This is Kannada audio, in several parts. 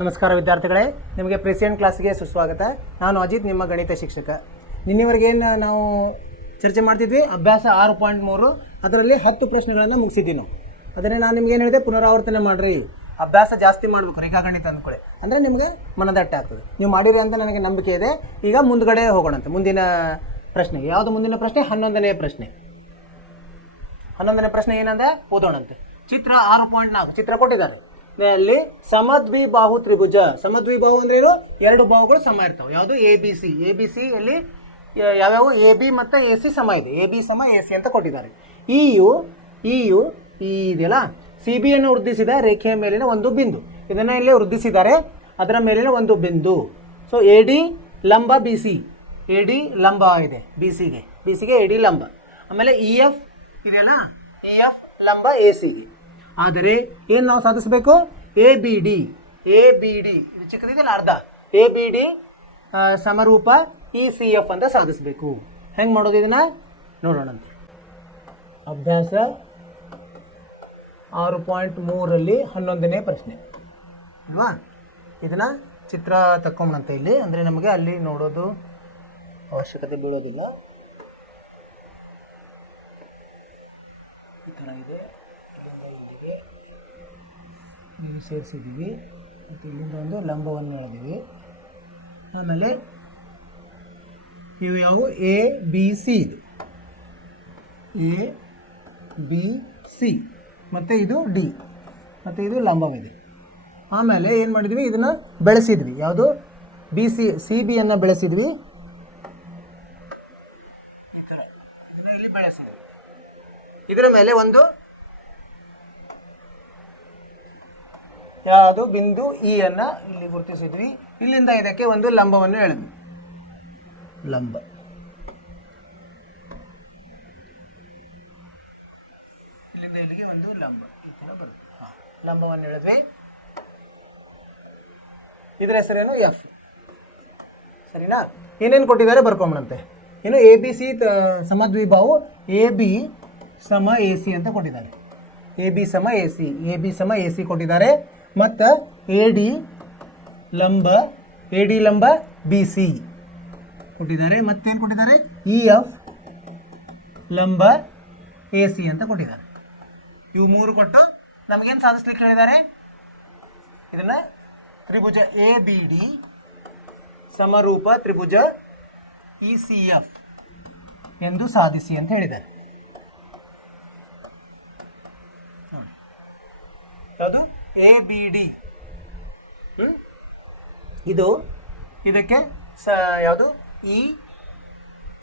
ನಮಸ್ಕಾರ ವಿದ್ಯಾರ್ಥಿಗಳೇ, ನಿಮಗೆ ಪ್ರೆಸಿಡೆಂಟ್ ಕ್ಲಾಸ್ಗೆ ಸುಸ್ವಾಗತ. ನಾನು ಅಜಿತ್, ನಿಮ್ಮ ಗಣಿತ ಶಿಕ್ಷಕ. ನಿನ್ನೆವರೆಗೆ ಏನು ನಾವು ಚರ್ಚೆ ಮಾಡ್ತಿದ್ವಿ, ಅಭ್ಯಾಸ 6.3 ಅದರಲ್ಲಿ 10 ಪ್ರಶ್ನೆಗಳನ್ನು ಮುಗಿಸಿದ್ವಿ ನಾವು. ಅದನ್ನೇ ನಾನು ನಿಮ್ಗೆ ಏನು ಹೇಳಿದೆ, ಪುನರಾವರ್ತನೆ ಮಾಡಿರಿ, ಅಭ್ಯಾಸ ಜಾಸ್ತಿ ಮಾಡಬೇಕು ರೇಖಾಗಣಿತ ಅಂದ್ಕೊಳ್ಳಿ, ಅಂದರೆ ನಿಮಗೆ ಮನದಟ್ಟೆ ಆಗ್ತದೆ. ನೀವು ಮಾಡಿರಿ ಅಂತ ನನಗೆ ನಂಬಿಕೆ ಇದೆ. ಈಗ ಮುಂದ್ಗಡೆ ಹೋಗೋಣಂತೆ. ಮುಂದಿನ ಪ್ರಶ್ನೆ ಯಾವುದು? ಮುಂದಿನ ಪ್ರಶ್ನೆ 11ನೇ ಪ್ರಶ್ನೆ. 11ನೇ ಪ್ರಶ್ನೆ ಏನಂದ್ರೆ ಓದೋಣಂತೆ. ಚಿತ್ರ 6.4 ಚಿತ್ರ ಕೊಟ್ಟಿದ್ದಾರೆ. ಅಲ್ಲಿ ಸಮದ್ವಿಬಾಹು ತ್ರಿಭುಜ. ಸಮದ್ವಿಬಾಹು ಅಂದ್ರೆ ಏನು? ಎರಡು ಬಾಹುಗಳು ಸಮ ಇರ್ತಾವೆ. ಯಾವುದು? A B C. A B C ಅಲ್ಲಿ ಯಾವ್ಯಾವ? ಎ ಬಿ ಮತ್ತು ಎ ಸಿ ಸಮ ಇದೆ. ಎ ಬಿ ಸಮ ಎ ಸಿ ಅಂತ ಕೊಟ್ಟಿದ್ದಾರೆ. ಇಯು ಇದೆಯಲ್ಲ, ಸಿ ಬಿಯನ್ನು ವೃದ್ಧಿಸಿದ ರೇಖೆಯ ಮೇಲಿನ ಒಂದು ಬಿಂದು. ಇದನ್ನು ಇಲ್ಲಿ ವೃದ್ಧಿಸಿದ್ದಾರೆ, ಅದರ ಮೇಲಿನ ಒಂದು ಬಿಂದು. ಸೊ ಎ ಡಿ ಲಂಬ ಬಿ ಸಿ. ಎ ಡಿ ಲಂಬ ಇದೆ ಬಿ ಸಿಗೆ ಎ ಡಿ ಲಂಬ. ಆಮೇಲೆ ಇ ಎಫ್ ಇದೆಯಲ್ಲ, ಇ ಎಫ್ ಲಂಬ ಎ ಸಿಗೆ. ಆದರೆ ಏನು ನಾವು ಸಾಧಿಸಬೇಕು? ಎ ಬಿ ಡಿ ಇದು ಚಿಕ್ಕದಿದೆಯಲ್ಲ ಅರ್ಧ, ಎ ಬಿ ಡಿ ಸಮರೂಪ ಇ ಸಿ ಎಫ್ ಅಂತ ಸಾಧಿಸಬೇಕು. ಹೆಂಗೆ ಮಾಡೋದು ಇದನ್ನ ನೋಡೋಣಂತೆ. ಅಭ್ಯಾಸ 6.3ರಲ್ಲಿ 11ನೇ ಪ್ರಶ್ನೆ ಅಲ್ವಾ? ಇದನ್ನ ಚಿತ್ರ ತಕ್ಕೊಂಬಂತೆ ಇಲ್ಲಿ, ಅಂದರೆ ನಮಗೆ ಅಲ್ಲಿ ನೋಡೋದು ಅವಶ್ಯಕತೆ ಬೀಳೋದಿಲ್ಲ. ಈ ಥರ ಇದೆ. ಇಲ್ಲಿಂದ ಇಲ್ಲಿಗೆ ನೀವು ಸೇರಿಸಿದ್ದೀವಿ ಮತ್ತು ಇಲ್ಲಿಂದ ಒಂದು ಲಂಬವನ್ನು ಎಳೆದಿವಿ. ಆಮೇಲೆ ಇವು ಯಾವುವು? A B C. ಇದು ಎ ಬಿ ಸಿ ಮತ್ತು ಇದು ಡಿ ಮತ್ತು ಇದು ಲಂಬವಿದೆ. ಆಮೇಲೆ ಏನು ಮಾಡಿದ್ವಿ? ಇದನ್ನು ಬೆಳೆಸಿದ್ವಿ. ಯಾವುದು? ಬಿ ಸಿ ಬಿಯನ್ನು ಬೆಳೆಸಿದ್ವಿ. ಈ ಥರ ಇದನ್ನು ಇಲ್ಲಿ ಬೆಳೆಸಿದ್ವಿ. ಇದರ ಮೇಲೆ ಒಂದು ಯಾವುದು? ಬಿಂದು ಇ ಅನ್ನು ಇಲ್ಲಿ ಗುರುತಿಸಿದ್ವಿ. ಇಲ್ಲಿಂದ ಇದಕ್ಕೆ ಒಂದು ಲಂಬವನ್ನು ಎಳೆದ್ವಿ. ಲಂಬ ಇಲ್ಲಿಂದ ಇಲ್ಲಿಗೆ ಒಂದು ಲಂಬ ಈ ಥರ ಬರುತ್ತೆ. ಲಂಬವನ್ನು ಎಳೆದ್ವಿ. ಇದರ ಹೆಸರೇನು? ಎಫ್. ಸರಿನಾ? ಏನೇನು ಕೊಟ್ಟಿದ್ದಾರೆ ಬರ್ಕೊಂಬಂತೆ. ಇನ್ನು ಎ ಬಿ ಸಿ ಸಮದ್ವಿಬಾಹು ಎ ಬಿ ಸಮ ಎ ಸಿ ಅಂತ ಕೊಟ್ಟಿದ್ದಾರೆ. ಎ ಬಿ ಸಮ ಎ ಸಿ ಕೊಟ್ಟಿದ್ದಾರೆ. ಮತ್ತು ಎ ಡಿ ಲಂಬ ಬಿ ಸಿ ಕೊಟ್ಟಿದ್ದಾರೆ. ಮತ್ತೇನು ಕೊಟ್ಟಿದ್ದಾರೆ? ಇ ಎಫ್ ಲಂಬ ಎ ಸಿ ಅಂತ ಕೊಟ್ಟಿದ್ದಾರೆ. ಇವು ಮೂರು ಕೊಟ್ಟು ನಮಗೇನು ಸಾಧಿಸ್ಲಿಕ್ಕೆ ಹೇಳಿದ್ದಾರೆ? ಇದನ್ನು ತ್ರಿಭುಜ ಎ ಬಿ ಡಿ ಸಮರೂಪ ತ್ರಿಭುಜ ಇ ಸಿ ಎಫ್ ಎಂದು ಸಾಧಿಸಿ ಅಂತ ಹೇಳಿದ್ದಾರೆ. ಯಾವುದು? A B D. ಇದಕ್ಕೆ ಯಾವುದು? ಇ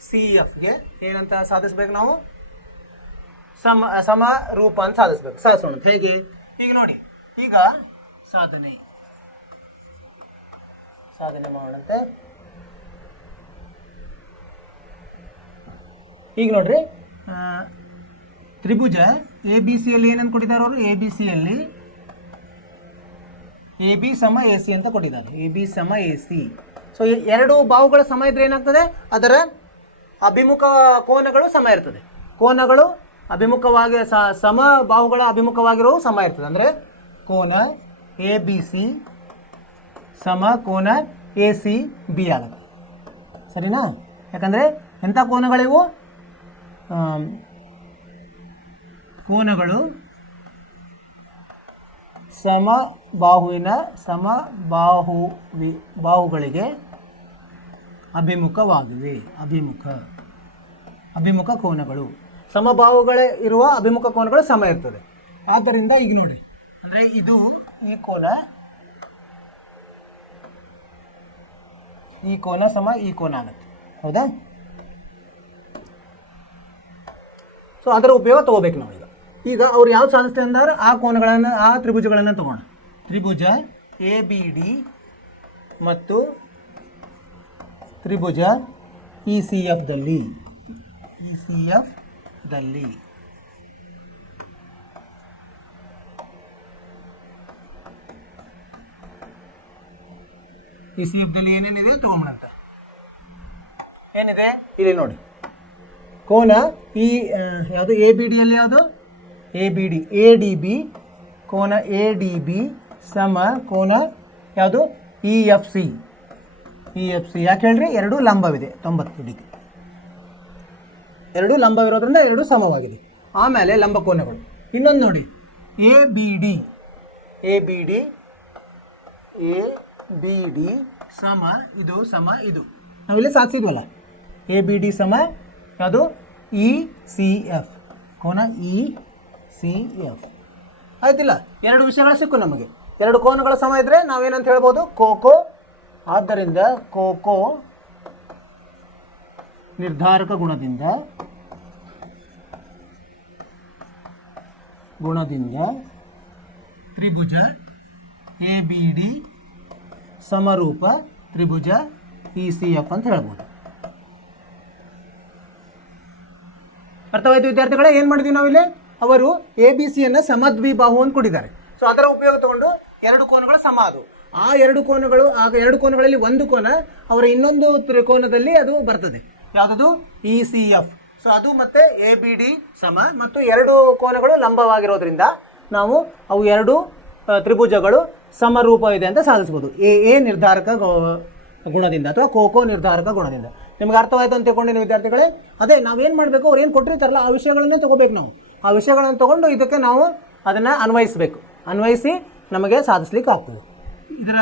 ಸಿ ಎಫ್ಗೆ ಏನಂತ ಸಾಧಿಸ್ಬೇಕು ನಾವು? ಸಮ ರೂಪ ಅಂತ ಸಾಧಿಸೋಣ. ಹೇಗೆ? ಈಗ ನೋಡಿ, ಈಗ ಸಾಧನೆ ಮಾಡೋಣಂತೆ. ಈಗ ನೋಡ್ರಿ, ತ್ರಿಭುಜ ಎ ಬಿ ಸಿಯಲ್ಲಿ ಏನಂತ ಕೊಟ್ಟಿದ್ದಾರೆ ಅವರು? ಎ ಬಿ ಸಿಯಲ್ಲಿ ಎ ಬಿ ಸಮ ಎ ಸಿ ಅಂತ ಕೊಟ್ಟಿದ್ದಾರೆ. ಎ ಬಿ ಸಮ ಎ ಸಿ. ಸೊ ಎರಡು ಬಾಹುಗಳ ಸಮ ಇದ್ರೆ ಏನಾಗ್ತದೆ? ಅದರ ಅಭಿಮುಖ ಕೋನಗಳು ಸಮ ಇರ್ತದೆ. ಕೋನಗಳು ಅಭಿಮುಖವಾಗಿ ಸಮ ಬಾಹುಗಳ ಅಭಿಮುಖವಾಗಿರೋ ಸಮ ಇರ್ತದೆ. ಅಂದರೆ ಕೋನ ಎ ಬಿ ಸಿ ಸಮ ಕೋನ ಎ ಸಿ ಬಿ ಆಗುತ್ತೆ. ಸರಿನಾ? ಯಾಕಂದರೆ ಎಂಥ ಕೋನಗಳಿವು? ಕೋನಗಳು ಬಾಹುಗಳಿಗೆ ಅಭಿಮುಖವಾಗಿವೆ. ಅಭಿಮುಖ ಕೋನಗಳು ಸಮಬಾಹುಗಳ ಇರುವ ಅಭಿಮುಖ ಕೋನಗಳು ಸಮ ಇರ್ತದೆ. ಆದ್ದರಿಂದ ಈಗ ನೋಡಿ, ಅಂದರೆ ಇದು ಈ ಕೋನ ಸಮ ಈ ಕೋನ ಆಗುತ್ತೆ. ಹೌದಾ? ಸೊ ಅದರ ಉಪಯೋಗ ತಗೋಬೇಕು ನಾವು. ಈಗ ಅವ್ರು ಯಾವ್ದು ಸಾಧಿಸ್ತಾರೆ ಅಂದ್ರೆ ಆ ಕೋನಗಳನ್ನು, ಆ ತ್ರಿಭುಜಗಳನ್ನು ತಗೋಣ. ತ್ರಿಭುಜ ಎ ಬಿ ಡಿ ಮತ್ತು ತ್ರಿಭುಜ ಇ ಸಿ ಎಫ್ ದಲ್ಲಿ ಏನೇನಿದೆ ತಗೊಂಬಂತ. ಏನಿದೆ ಇಲ್ಲಿ ನೋಡಿ. ಕೋನ ಈ ಯಾವುದು? ಎ ಬಿ ಡಿಯಲ್ಲಿ ಯಾವುದು? A B D. A D B ಕೋನ ಎ ಡಿ ಬಿ ಸಮ ಕೋನ ಯಾವುದು EFC. ಯಾಕೆ ಹೇಳ್ರಿ, ಎರಡು ಲಂಬವಿದೆ 90 ಡಿಗ್ರಿ, ಎರಡು ಲಂಬವಿರೋದ್ರಿಂದ ಎರಡು ಸಮವಾಗಿದೆ. ಆಮೇಲೆ ಲಂಬಕೋನಗಳು ಇನ್ನೊಂದು ನೋಡಿ, ABD ಸಮ ಇದು ಸಮ ಇದು, ನಾವಿಲ್ಲಿ ಸಾಧಿಸಿದ್ವಲ್ಲ. ABD ಸಮ ಯಾವುದು ECF, ಕೋನ ECF ಆಯ್ತಿಲ್ಲ. ಎರಡು ವಿಷಯಗಳು ಸಿಕ್ಕು ನಮಗೆ. ಎರಡು ಕೋನಗಳ ಸಮ ಇದ್ರೆ ನಾವೇನಂತ ಹೇಳ್ಬೋದು, ಕೋಕೋ. ಆದ್ದರಿಂದ ಕೋಕೋ ನಿರ್ಧಾರಕ ಗುಣದಿಂದ ತ್ರಿಭುಜ ABD ಸಮರೂಪ ತ್ರಿಭುಜ ECF ಅಂತ ಹೇಳ್ಬೋದು. ಅರ್ಥವಾಯ್ತು ವಿದ್ಯಾರ್ಥಿಗಳೇ? ಏನು ಮಾಡಿದ್ವಿ ನಾವಿಲ್ಲಿ, ಅವರು ABCಯನ್ನು ಸಮದ್ವಿಬಾಹು ಅಂತ ಕೊಟ್ಟಿದ್ದಾರೆ. ಸೊ ಅದರ ಉಪಯೋಗ ತಗೊಂಡು ಎರಡು ಕೋನಗಳು ಸಮ ಅದು. ಆ ಎರಡು ಕೋನಗಳಲ್ಲಿ ಒಂದು ಕೋನ ಅವರ ಇನ್ನೊಂದು ತ್ರಿಕೋನದಲ್ಲಿ ಅದು ಬರ್ತದೆ, ಯಾವುದದು ECF. ಸೊ ಅದು ಮತ್ತೆ ABD ಸಮ ಮತ್ತು ಎರಡು ಕೋನಗಳು ಲಂಬವಾಗಿರೋದ್ರಿಂದ ನಾವು ಅವು ಎರಡು ತ್ರಿಭುಜಗಳು ಸಮರೂಪ ಇದೆ ಅಂತ ಸಾಧಿಸ್ಬೋದು ಎ ನಿರ್ಧಾರಕ ಗುಣದಿಂದ ಅಥವಾ ಕೋಕೋ ನಿರ್ಧಾರಕ ಗುಣದಿಂದ. ನಿಮ್ಗೆ ಅರ್ಥವಾಯ್ತು ಅಂತ ತಿಳ್ಕೊಂಡಿನ ವಿದ್ಯಾರ್ಥಿಗಳೇ? ಅದೇ ನಾವೇನು ಮಾಡಬೇಕು, ಅವ್ರು ಏನು ಕೊಟ್ಟಿರ್ತಾರಲ್ಲ ಆ ವಿಷಯಗಳನ್ನೇ ತೊಗೋಬೇಕು. ನಾವು ಆ ವಿಷಯಗಳನ್ನು ತೊಗೊಂಡು ಇದಕ್ಕೆ ನಾವು ಅದನ್ನು ಅನ್ವಯಿಸಿ ನಮಗೆ ಸಾಧಿಸ್ಲಿಕ್ಕೆ ಆಗ್ತದೆ. ಇದರ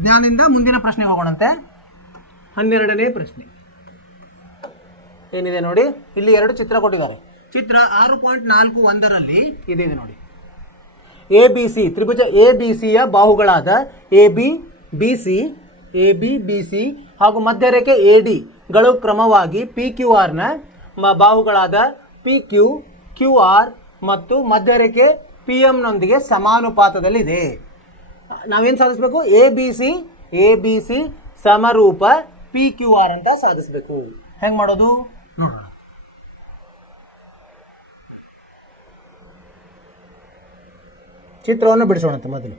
ಜ್ಞಾನದಿಂದ ಮುಂದಿನ ಪ್ರಶ್ನೆಗೆ ಹೋಗೋಣಂತೆ. 12ನೇ ಪ್ರಶ್ನೆ ಏನಿದೆ ನೋಡಿ, ಇಲ್ಲಿ ಎರಡು ಚಿತ್ರ ಕೊಟ್ಟಿದ್ದಾರೆ. ಚಿತ್ರ 6.41ರಲ್ಲಿ ಇದೆ ನೋಡಿ, ABC ತ್ರಿಭುಜ ABCಯ ಬಾಹುಗಳಾದ ABBC ಹಾಗೂ ಮಧ್ಯರೇಖೆ AD ಗಳು ಕ್ರಮವಾಗಿ PQRನ ಬಾಹುಗಳಾದ PQ, QR ಮತ್ತು ಮಧ್ಯರೇಖೆ PM ನೊಂದಿಗೆ ಸಮಾನುಪಾತದಲ್ಲಿದೆ. ನಾವೇನು ಸಾಧಿಸಬೇಕು, ABC ಸಮರೂಪ PQR ಅಂತ ಸಾಧಿಸಬೇಕು. ಹೆಂಗೆ ಮಾಡೋದು ನೋಡೋಣ. ಚಿತ್ರವನ್ನು ಬಿಡಿಸೋಣಂತೆ ಮೊದಲು.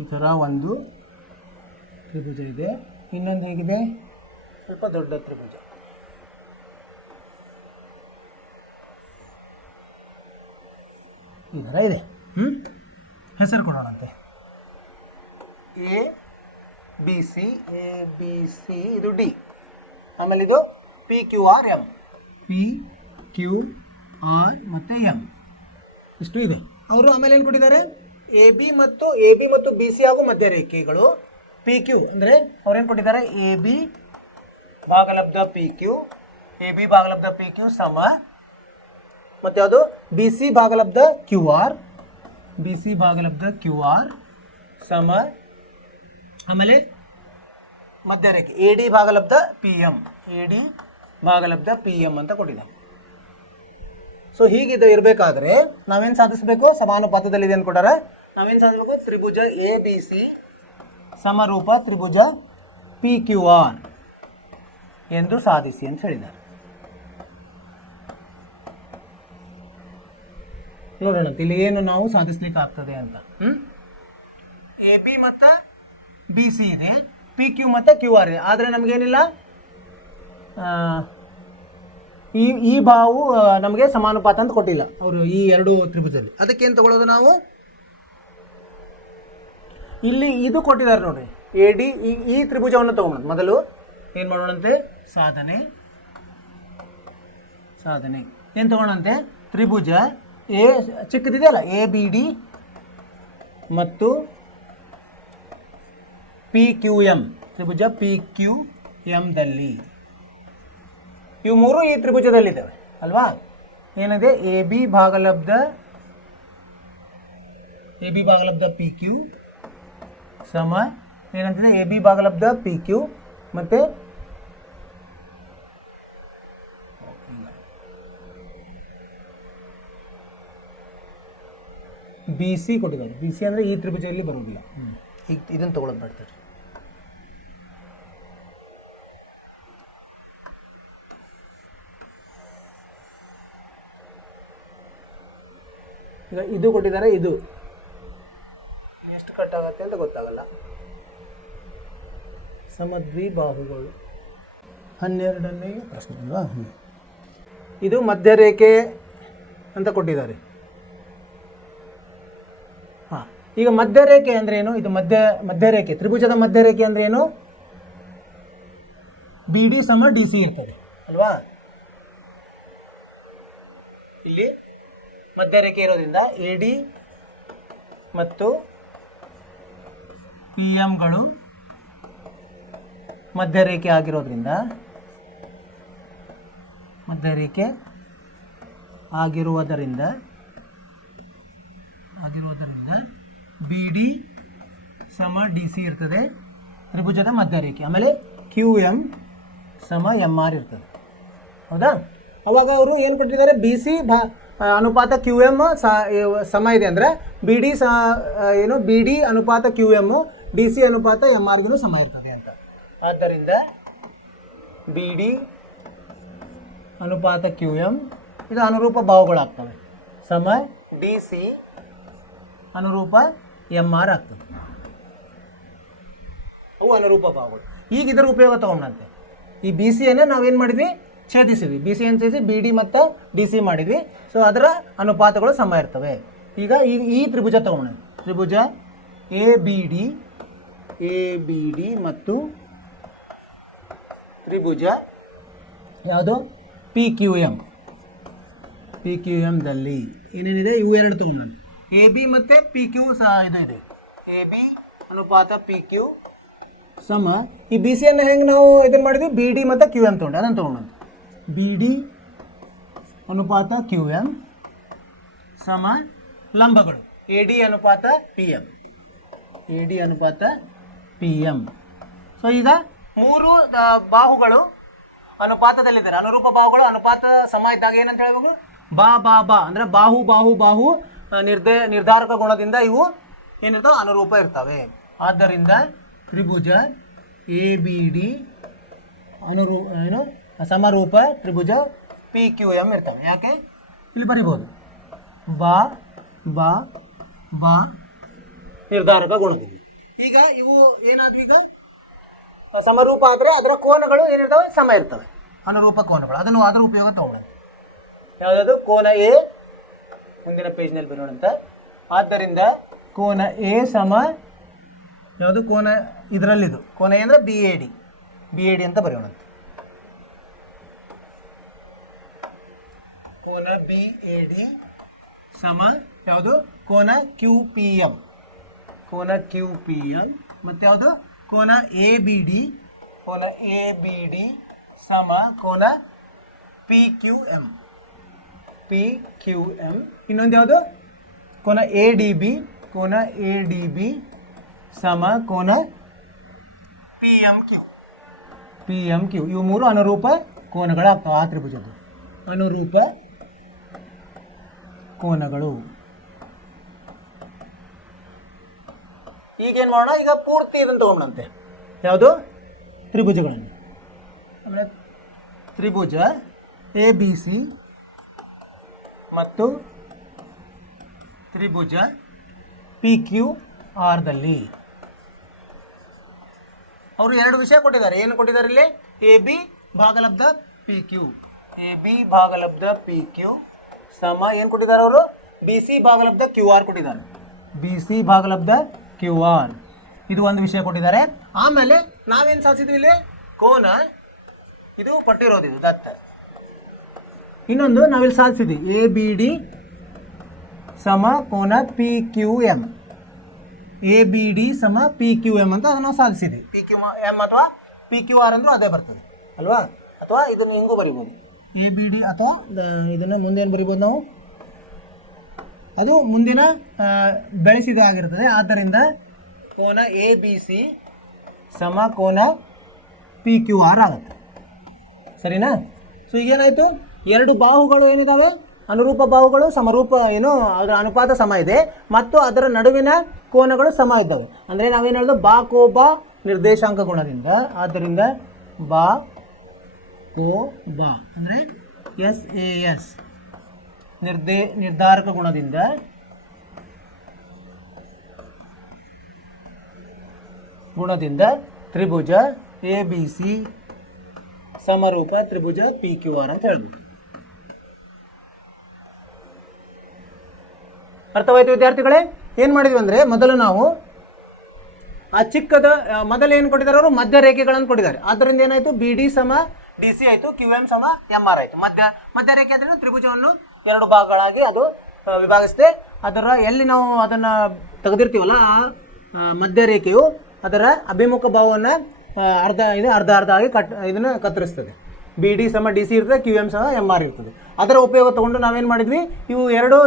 ಈ ಥರ ಒಂದು ತ್ರಿಭುಜ ಇದೆ, ಇನ್ನೊಂದು ಹೇಗಿದೆ, ಸ್ವಲ್ಪ ದೊಡ್ಡ ತ್ರಿಭುಜ. ಈ ಥರ ಇದೆ. ಹೆಸರು ಕೊಡೋಣಂತೆ. ABC ಇದು D, ಆಮೇಲೆ ಇದು PQR M, PQR ಮತ್ತು M ಇಷ್ಟು ಇದೆ. ಅವರು ಆಮೇಲೆ ಏನು ಕೊಟ್ಟಿದ್ದಾರೆ, AB ಮತ್ತು BC ಹಾಗೂ ಮಧ್ಯರೇಖೆಗಳು PQ ಅಂದರೆ ಅವ್ರೇನು ಕೊಟ್ಟಿದ್ದಾರೆ, AB ಭಾಗಲಬ್ಧ PQ ಸಮ ಮತ್ತು ಯಾವುದು BC ಭಾಗಲಬ್ಧ QR ಸಮ, ಆಮೇಲೆ ಮಧ್ಯರೇಖೆ AD ಭಾಗಲಬ್ಧ PM ಅಂತ ಕೊಟ್ಟಿದ್ದಾರೆ. ಸೊ ಹೀಗಿದು ಇರಬೇಕಾದ್ರೆ ನಾವೇನು ಸಾಧಿಸಬೇಕು, ಸಮಾನುಪಾತದಲ್ಲಿದೆ ಅಂತ ಕೊಟ್ಟಾರೆ. ನಾವೇನು ಸಾಧಿಸಬೇಕು, ತ್ರಿಭುಜ ABC ಸಮರೂಪ ತ್ರಿಭುಜ PQR ಎಂದು ಸಾಧಿಸಿ ಅಂತ ಹೇಳಿದ್ದಾರೆ. ನೋಡೋಣ ಇಲ್ಲಿ ಏನು ನಾವು ಸಾಧಿಸ್ಲಿಕ್ಕೆ ಆಗ್ತದೆ ಅಂತ. AB ಮತ್ತು BC ಇದೆ, PQ ಮತ್ತು QR ಇದೆ. ಆದರೆ ನಮಗೇನಿಲ್ಲ, ಈ ಬಾವು ನಮಗೆ ಸಮಾನುಪಾತ ಅಂತ ಕೊಟ್ಟಿಲ್ಲ ಅವರು ಈ ಎರಡು ತ್ರಿಭುಜದಲ್ಲಿ. ಅದಕ್ಕೇನು ತಗೊಳ್ಳೋದು ನಾವು, ಇಲ್ಲಿ ಇದು ಕೊಟ್ಟಿದ್ದಾರೆ ನೋಡ್ರಿ AD. ಈ ತ್ರಿಭುಜವನ್ನು ತಗೊಂಡು ಮೊದಲು ಏನು ಮಾಡೋಣಂತೆ, ಸಾಧನೆ ಏನು ತಗೊಳ್ಳಂತೆ, ತ್ರಿಭುಜ ಚಿಕ್ಕದಿದೆಯಲ್ಲ ABD ಮತ್ತು PQM, ತ್ರಿಭುಜ PQMದಲ್ಲಿ ಇವು ಮೂರು ಈ ತ್ರಿಭುಜದಲ್ಲಿದ್ದಾವೆ ಅಲ್ವಾ. ಏನಿದೆ, AB ಭಾಗಲಬ್ಧ PQ ಸಮ ಏನಂತಿದೆ, AB ಭಾಗಲಬ್ಧ PQ ಮತ್ತು BC ಕೊಟ್ಟಿದ್ದಾರೆ. BC ಅಂದರೆ ಈ ತ್ರಿಭುಜದಲ್ಲಿ ಬರುವುದಿಲ್ಲ. ಈಗ ಇದನ್ನು ತಗೊಳ್ಳೋದು ಬರ್ತಾರೆ. ಈಗ ಇದು ಕೊಟ್ಟಿದ್ದಾರೆ, ಇದು ಎಷ್ಟು ಕಟ್ ಆಗುತ್ತೆ ಅಂತ ಗೊತ್ತಾಗಲ್ಲ. ಸಮದ್ವಿಬಾಹುಗಳು 12ನೇ ಪ್ರಶ್ನೆ ಅಲ್ವಾ. ಇದು ಮಧ್ಯರೇಖೆ ಅಂತ ಕೊಟ್ಟಿದ್ದಾರೆ. ಹಾಂ, ಈಗ ಮಧ್ಯರೇಖೆ ಅಂದರೆ ಏನು? ಇದು ಮಧ್ಯರೇಖೆ, ತ್ರಿಭುಜದ ಮಧ್ಯರೇಖೆ ಅಂದರೆ ಏನು? ಬಿ ಡಿ ಸಮ ಡಿ ಸಿ ಇರ್ತದೆ ಅಲ್ವಾ? ಇಲ್ಲಿ ಮಧ್ಯರೇಖೆ ಇರೋದ್ರಿಂದ ಎ ಡಿ ಮತ್ತು ಪಿ ಎಂಗಳು ಮಧ್ಯರೇಖೆ ಆಗಿರೋದ್ರಿಂದ ಬಿ ಡಿ ಸಮ ಡಿ ಸಿ ಇರ್ತದೆ ತ್ರಿಭುಜದ ಮಧ್ಯರೇಖೆ. ಆಮೇಲೆ ಕ್ಯೂ ಎಮ್ ಸಮ ಎಮ್ ಆರ್ ಇರ್ತದೆ. ಹೌದಾ? ಅವಾಗ ಅವರು ಏನು ಕೊಟ್ಟಿದ್ದಾರೆ? ಬಿ ಸಿ ಅನುಪಾತ ಕ್ಯೂ ಎಮ್ ಸಮ ಇದೆ ಅಂದರೆ ಬಿ ಡಿ ಬಿ ಡಿ ಅನುಪಾತ ಕ್ಯೂ ಎಮ್ ಡಿ ಸಿ ಅನುಪಾತ ಎಮ್ ಆರ್ಗೂ ಸಮ ಇರ್ತದೆ ಅಂತ. ಆದ್ದರಿಂದ ಬಿ ಡಿ ಅನುಪಾತ ಕ್ಯೂ ಎಮ್ ಇದು ಅನುರೂಪ ಬಾಹುಗಳಾಗ್ತವೆ, ಸಮ ಡಿ ಸಿ ಅನುರೂಪ ಎಮ್ ಆರ್ ಆಗ್ತದೆ. ಅವು ಅನುರೂಪ ಬಾಹುಗಳು. ಈಗ ಇದರ ಉಪಯೋಗ ತಗೊಂಡಂತೆ ಈ ಬಿ ಸಿಯನ್ನು ನಾವೇನು ಮಾಡಿದ್ವಿ? ಛೇದಿಸಿದ್ವಿ. ಬಿ ಸಿ ಅನ್ನು ಛೇದಿಸಿ ಬಿ ಡಿ ಮತ್ತು ಡಿ ಸಿ ಮಾಡಿದ್ವಿ. ಸೊ ಅದರ ಅನುಪಾತಗಳು ಸಮ ಇರ್ತವೆ. ಈಗ ಈ ತ್ರಿಭುಜ ತಗೊಂಡ ತ್ರಿಭುಜ ಎ ಬಿ ಡಿ ಮತ್ತು ತ್ರಿಭುಜ ಯಾವುದು? ಪಿ ಕ್ಯೂ ಎಮ್ದಲ್ಲಿ ಏನೇನಿದೆ? ಇವು ಎರಡು ತಗೊಂಡ ಎ ಬಿ ಮತ್ತು ಪಿ ಕ್ಯೂ ಸಹ ಇದೆ. ಎ ಬಿ ಅನುಪಾತ ಪಿ ಕ್ಯೂ ಸಮ ಈ ಬಿ ಸಿಯನ್ನು ಹೆಂಗೆ ನಾವು ಇದನ್ನು ಮಾಡಿದ್ವಿ? ಬಿ ಡಿ ಮತ್ತು ಕ್ಯೂ ಎಮ್ ತೊಗೊಂಡು ಅದನ್ನು ತೊಗೊಂಡು ಬಿ ಡಿ ಅನುಪಾತ ಕ್ಯೂ ಎಮ್ ಸಮ ಲಂಬಗಳು ಎ ಡಿ ಅನುಪಾತ ಪಿ ಎಮ್. ಸೊ ಈಗ ಮೂರು ಬಾಹುಗಳು ಅನುಪಾತದಲ್ಲಿದ್ದಾರೆ. ಅನುರೂಪ ಬಾಹುಗಳು ಅನುಪಾತ ಸಮ ಇದ್ದಾಗ ಏನಂತ ಹೇಳಬೇಕು? ಬಾ ಅಂದರೆ ಬಾಹು ನಿರ್ಧಾರಕ ಗುಣದಿಂದ ಇವು ಏನಿರ್ತಾವೆ? ಅನುರೂಪ ಇರ್ತವೆ. ಆದ್ದರಿಂದ ತ್ರಿಭುಜ ಎ ಬಿ ಡಿ ಸಮರೂಪ ತ್ರಿಭುಜ ಪಿ ಕ್ಯೂ ಎಮ್ ಇರ್ತವೆ. ಯಾಕೆ? ಇಲ್ಲಿ ಬರಿಬೋದು ಬಾ ನಿರ್ಧಾರಕ ಗುಣದಿಂದ. ಈಗ ಇವು ಏನಾದ್ವು? ಈಗ ಸಮರೂಪ ಆದರೆ ಅದರ ಕೋನಗಳು ಏನಿರ್ತವೆ? ಸಮ ಇರ್ತವೆ, ಅನುರೂಪ ಕೋನಗಳು. ಅದರ ಉಪಯೋಗ ತಗೊಳ್ಳೋದು ಯಾವುದಾದ್ರು? ಕೋನ ಎ ಮುಂದಿನ ಪೇಜ್ನಲ್ಲಿ ಬರೋಣಂತ. ಆದ್ದರಿಂದ ಕೋನ ಎ ಸಮ ಯಾವುದು? ಕೋನ ಇದರಲ್ಲಿದು ಕೋನ ಎ ಅಂದರೆ ಬಿ ಎ ಡಿ ಅಂತ ಬರೆಯೋಣಂತ. ಕೋನ ಬಿ ಎ ಡಿ ಸಮ ಯಾವುದು? ಕೋನ ಕ್ಯೂ ಪಿ ಎಮ್ ಮತ್ತು ಯಾವುದು? ಕೋನ ಎ ಬಿ ಡಿ ಸಮ ಕೋನ ಪಿ ಕ್ಯೂ ಎಮ್. ಇನ್ನೊಂದು ಯಾವುದು? ಕೋನ ಎ ಡಿ ಬಿ ಸಮ ಕೋನ ಪಿ ಎಮ್ ಕ್ಯೂ. ಇವು ಮೂರು ಅನುರೂಪ ಕೋನಗಳಾಗ್ತವೆ. ಆ ತ್ರಿಭುಜದ್ದು ಅನುರೂಪ ಕೋನಗಳು. ಈಗೇನು ಮಾಡೋಣ? ಈಗ ಪೂರ್ತಿ ಇದನ್ನು ತಗೊಂಡಂತೆ ಯಾವುದು? ತ್ರಿಭುಜಗಳನ್ನು. ಆಮೇಲೆ ತ್ರಿಭುಜ ಎ ಬಿ ಸಿ ಮತ್ತು ತ್ರಿಭುಜ ಪಿ ಕ್ಯೂ ಆರ್ದಲ್ಲಿ ಅವರು ಎರಡು ವಿಷಯ ಕೊಟ್ಟಿದ್ದಾರೆ. ಏನು ಕೊಟ್ಟಿದ್ದಾರೆ ಇಲ್ಲಿ? ಎ ಬಿ ಭಾಗಲಬ್ಧ ಪಿ ಕ್ಯೂ ಸಮ ಏನು ಕೊಟ್ಟಿದ್ದಾರೆ ಅವರು? ಬಿ ಸಿ ಭಾಗಲಬ್ಧ ಕ್ಯೂ ಆರ್ ಕೊಟ್ಟಿದ್ದಾರೆ. ಇದು ಒಂದು ವಿಷಯ ಕೊಟ್ಟಿದ್ದಾರೆ. ಆಮೇಲೆ ನಾವೇನು ಸಾಧಿಸಿದ್ವಿ? ಇಲ್ಲಿ ಕೋನ ಇದು ಕೊಟ್ಟಿರೋದು, ಇದು ದತ್ತ. ಇನ್ನೊಂದು ನಾವಿಲ್ಲಿ ಸಾಧಿಸಿದ್ವಿ ಎ ಬಿ ಡಿ ಸಮ ಕೋನ ಪಿ ಕ್ಯೂ ಎಮ್. ಸಮ ಪಿ ಕ್ಯೂ ಎಮ್ ಅಂತ ಅದನ್ನು ನಾವು ಸಾಧಿಸಿದ್ವಿ. ಪಿ ಕ್ಯೂ ಎಮ್ ಅಥವಾ ಪಿ ಕ್ಯೂ ಆರ್ ಅಂದ್ರೂ ಅದೇ ಬರ್ತದೆ ಅಲ್ವಾ? ಅಥವಾ ಇದನ್ನು ಹಿಂಗೂ ಬರಿಬೋದು ಎ ಬಿ ಡಿ, ಅಥವಾ ಇದನ್ನು ಮುಂದೇನು ಬರಿಬೋದು ನಾವು? ಅದು ಮುಂದಿನ ಬೆಳೆಸಿದ ಆಗಿರ್ತದೆ. ಆದ್ದರಿಂದ ಕೋನ ಎ ಬಿ ಸಿ ಸಮ ಕೋನ ಪಿ ಕ್ಯೂ ಆರ್ ಆಗುತ್ತೆ. ಸರಿನಾ? ಸೊ ಈಗೇನಾಯಿತು? ಎರಡು ಬಾಹುಗಳು ಏನಿದ್ದಾವೆ? ಅನುರೂಪ ಬಾಹುಗಳು ಸಮರೂಪ ಅದರ ಅನುಪಾತ ಸಮ ಇದೆ ಮತ್ತು ಅದರ ನಡುವಿನ ಕೋನಗಳು ಸಮ ಇದ್ದಾವೆ. ಅಂದರೆ ನಾವೇನು ಹೇಳಿದ್ವಿ? ಬಾ ಕೋ ಬಾ ನಿರ್ದೇಶಾಂಕ ಗುಣದಿಂದ. ಆದ್ದರಿಂದ ಬಾ ಕೋ ಬಾ ಅಂದರೆ SAS ನಿರ್ಧಾರಕ ಗುಣದಿಂದ ತ್ರಿಭುಜ ಎ ಬಿ ಸಿ ಸಮರೂಪ ತ್ರಿಭುಜ ಪಿ ಕ್ಯೂ ಆರ್ ಅಂತ ಹೇಳ್ಬೋದು. ಅರ್ಥವಾಯ್ತು ವಿದ್ಯಾರ್ಥಿಗಳೇ? ಏನು ಮಾಡಿದ್ವಿ ಅಂದರೆ ಮೊದಲು ನಾವು ಆ ಚಿಕ್ಕದ ಮೊದಲು ಏನು ಕೊಟ್ಟಿದ್ದಾರೆ ಅವರು ಮಧ್ಯ ರೇಖೆಗಳನ್ನು ಕೊಟ್ಟಿದ್ದಾರೆ. ಆದ್ದರಿಂದ ಏನಾಯಿತು, ಬಿ ಡಿ ಸಮ ಡಿ ಸಿ ಆಯಿತು, ಕ್ಯೂ ಎಮ್ ಸಮ ಎಮ್ ಆರ್ ಆಯಿತು. ಮಧ್ಯ ರೇಖೆ ಅಂದರೆ ತ್ರಿಭುಜವನ್ನು 2 ಭಾಗಗಳಾಗಿ ಅದು ವಿಭಾಗಿಸುತ್ತೆ. ಅದರ ಎಲ್ಲಿ ನಾವು ಅದನ್ನು ತೆಗೆದಿರ್ತೀವಲ್ಲ ಆ ಮಧ್ಯ ರೇಖೆಯು ಅದರ ಅಭಿಮುಖ ಭಾವವನ್ನು ಅರ್ಧ ಆಗಿ ಇದನ್ನು ಕತ್ತರಿಸ್ತದೆ. ಬಿ ಡಿ ಸಮ ಡಿ ಸಿ ಇರ್ತದೆ, ಕ್ಯೂ ಎಮ್ ಸಮ ಎಮ್ ಆರ್ ಇರ್ತದೆ. ಅದರ ಉಪಯೋಗ ತಗೊಂಡು ನಾವೇನು ಮಾಡಿದ್ವಿ, ಇವು 2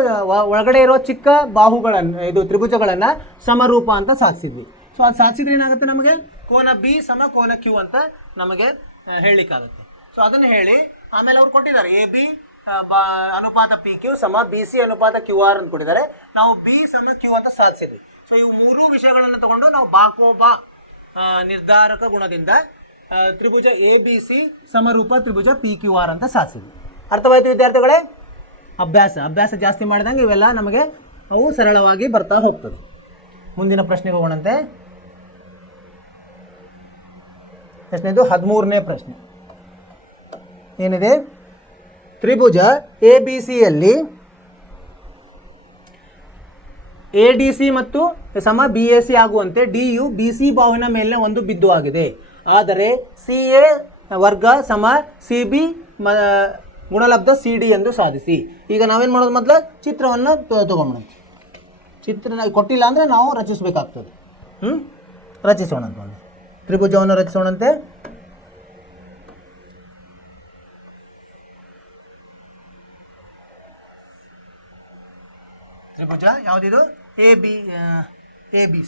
ಒಳಗಡೆ ಇರೋ ಚಿಕ್ಕ ಬಾಹುಗಳನ್ನು ಇದು ತ್ರಿಭುಜಗಳನ್ನು ಸಮರೂಪ ಅಂತ ಸಾಧಿಸಿದ್ವಿ. ಸೊ ಅದು ಸಾಧಿಸಿದ್ರೆ ಏನಾಗುತ್ತೆ, ನಮಗೆ ಕೋನ ಬಿ ಸಮ ಕೋನ ಕ್ಯೂ ಅಂತ ನಮಗೆ ಹೇಳಲಿಕ್ಕಾಗುತ್ತೆ. ಸೊ ಅದನ್ನು ಹೇಳಿ ಆಮೇಲೆ ಅವ್ರು ಕೊಟ್ಟಿದ್ದಾರೆ ಎ ಬಿ ಅನುಪಾತ ಪಿ ಕ್ಯೂ ಸಮ ಬಿ ಸಿ ಅನುಪಾತ ಕ್ಯೂ ಆರ್ ಅಂತ ಕೊಟ್ಟಿದ್ದಾರೆ. ನಾವು ಬಿ ಸಮ ಕ್ಯೂ ಅಂತ ಸಾಧಿಸಿದ್ವಿ. ಸೊ ಇವು 3 ವಿಷಯಗಳನ್ನು ತಗೊಂಡು ನಾವು ಬಾಕೋಬಾ ನಿರ್ಧಾರಕ ಗುಣದಿಂದ ತ್ರಿಭುಜ ಎ ಬಿ ಸಿ ಸಮರೂಪ ತ್ರಿಭುಜ ಪಿ ಕ್ಯೂ ಆರ್ ಅಂತ ಸಾಧಿಸಿದ್ವಿ. ಅರ್ಥವಾಯ್ತು ವಿದ್ಯಾರ್ಥಿಗಳೇ? ಅಭ್ಯಾಸ ಜಾಸ್ತಿ ಮಾಡಿದಂಗೆ ಇವೆಲ್ಲ ನಮಗೆ ಅವು ಸರಳವಾಗಿ ಬರ್ತಾ ಹೋಗ್ತದೆ. ಮುಂದಿನ ಪ್ರಶ್ನೆಗೆ ಹೋಗೋಣಂತೆ. ಪ್ರಶ್ನೆದು 13ನೇ ಪ್ರಶ್ನೆ ಏನಿದೆ, ತ್ರಿಭುಜ ಎ ಬಿ ಸಿಯಲ್ಲಿ ಎ ಡಿ ಸಿ ಮತ್ತು ಸಮ ಬಿ ಎ ಸಿ ಆಗುವಂತೆ ಡಿ ಯು ಬಿ ಸಿ ಬಾಹುವಿನ ಮೇಲಿನ ಒಂದು ಬಿಂದು ಆಗಿದೆ. ಆದರೆ ಸಿ ಎ ವರ್ಗ ಸಮ ಸಿ ಬಿ ಗುಣಲಬ್ಧ ಸಿ ಡಿ ಎಂದು ಸಾಧಿಸಿ. ಈಗ ನಾವೇನು ಮಾಡೋದು, ಮೊದಲು ಚಿತ್ರವನ್ನು ತೊಗೊಂಡ್ಬಿಡಂತೆ. ಚಿತ್ರ ಕೊಟ್ಟಿಲ್ಲ ಅಂದರೆ ನಾವು ರಚಿಸಬೇಕಾಗ್ತದೆ. ರಚಿಸೋಣಂತ ಒಂದು ತ್ರಿಭುಜವನ್ನು ರಚಿಸೋಣಂತೆ. ತ್ರಿಭುಜ ಯಾವುದಿದು, ಎ ಬಿ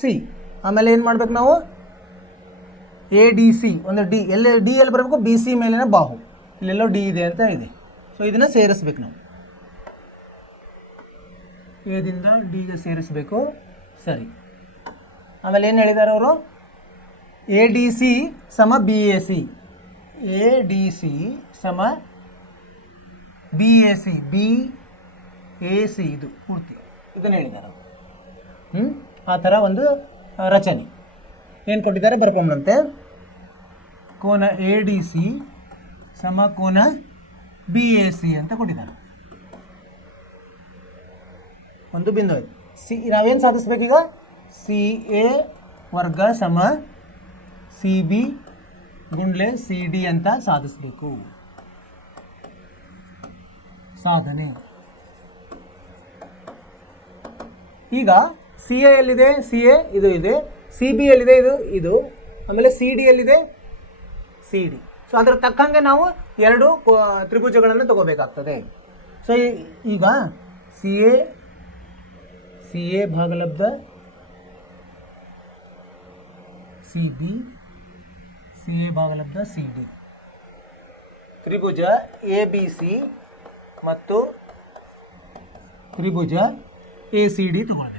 ಸಿ. ಆಮೇಲೆ ಏನು ಮಾಡ್ಬೇಕು ನಾವು, ಎ ಡಿ ಸಿ ಒಂದು ಡಿ ಎಲ್ಲಿ ಬರಬೇಕು, ಬಿ ಸಿ ಮೇಲಿನ ಬಾಹು ಇಲ್ಲೆಲ್ಲೋ ಡಿ ಇದೆ ಅಂತ ಇದೆ. ಸೊ ಇದನ್ನು ಸೇರಿಸ್ಬೇಕು ನಾವು, ಎದಿಂದ ಡಿಗೆ ಸೇರಿಸಬೇಕು. ಸರಿ. ಆಮೇಲೆ ಏನು ಹೇಳಿದ್ದಾರೆ ಅವರು, ಎ ಡಿ ಸಿ ಸಮ B A C, A D C ಸಮ B A C, B A C ಇದು ಪೂರ್ತಿ ಇದನ್ನು ಹೇಳಿದ್ದಾರೆ. ಆ ಥರ ಒಂದು ರಚನೆ ಏನು ಕೊಟ್ಟಿದ್ದಾರೆ ಬರ್ಕೊಂಬಂತೆ. ಕೋನ ಎ ಡಿ ಸಿ ಸಮ ಕೋನ ಬಿ ಎ ಸಿ ಅಂತ ಕೊಟ್ಟಿದ್ದಾರೆ. ಒಂದು ಬಿಂದು ಆಯಿತು. ನಾವೇನು ಸಾಧಿಸ್ಬೇಕೀಗ, ಸಿ ಎ ವರ್ಗ ಸಮ ಸಿ ಬಿ ಗುಂಡ್ಲೆ ಸಿ ಡಿ ಅಂತ ಸಾಧಿಸಬೇಕು. ಸಾಧನೆ. ಈಗ ಸಿ ಎ ಎಲ್ಲಿದೆ, ಸಿ ಎ ಇದು ಇದೆ, ಸಿ ಬಿ ಎಲ್ಲಿದೆ ಇದು, ಆಮೇಲೆ ಸಿ ಡಿ ಎಲ್ಲಿದೆ, ಸಿ ಡಿ. ಸೊ ಅದರ ತಕ್ಕಂಗೆ ನಾವು 2 ತ್ರಿಭುಜಗಳನ್ನು ತಗೋಬೇಕಾಗ್ತದೆ. ಸೊ ಈಗ ಸಿ ಎ ಭಾಗಲಬ್ಧ ಸಿ ಬಿ, ಸಿ ಎ ಭಾಗಲಬ್ಧ ಸಿ ಡಿ, ತ್ರಿಭುಜ ಎ ಬಿ ಸಿ ಮತ್ತು ತ್ರಿಭುಜ ಎ ಸಿ ಡಿ ತಗೊಳ್ಬೇಕು.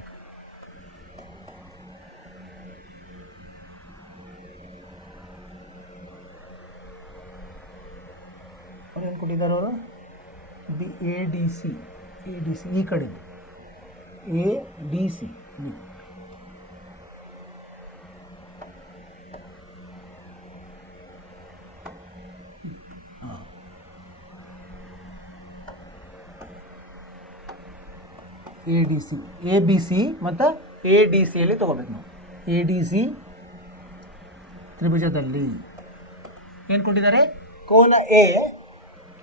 ಅವ್ರು ಏನು ಕೊಟ್ಟಿದ್ದಾರೆ ಅವರು, ಎ ಡಿ ಸಿ ಈ ಕಡೆ A D C A D C, A B C ಮತ್ತು ಎ ಡಿ ಸಿಯಲ್ಲಿ ತೊಗೋಬೇಕು ನಾವು. ಎ ಡಿ ಸಿ ತ್ರಿಭುಜದಲ್ಲಿ ಏನು ಕೊಟ್ಟಿದ್ದಾರೆ, ಕೋನ ಎ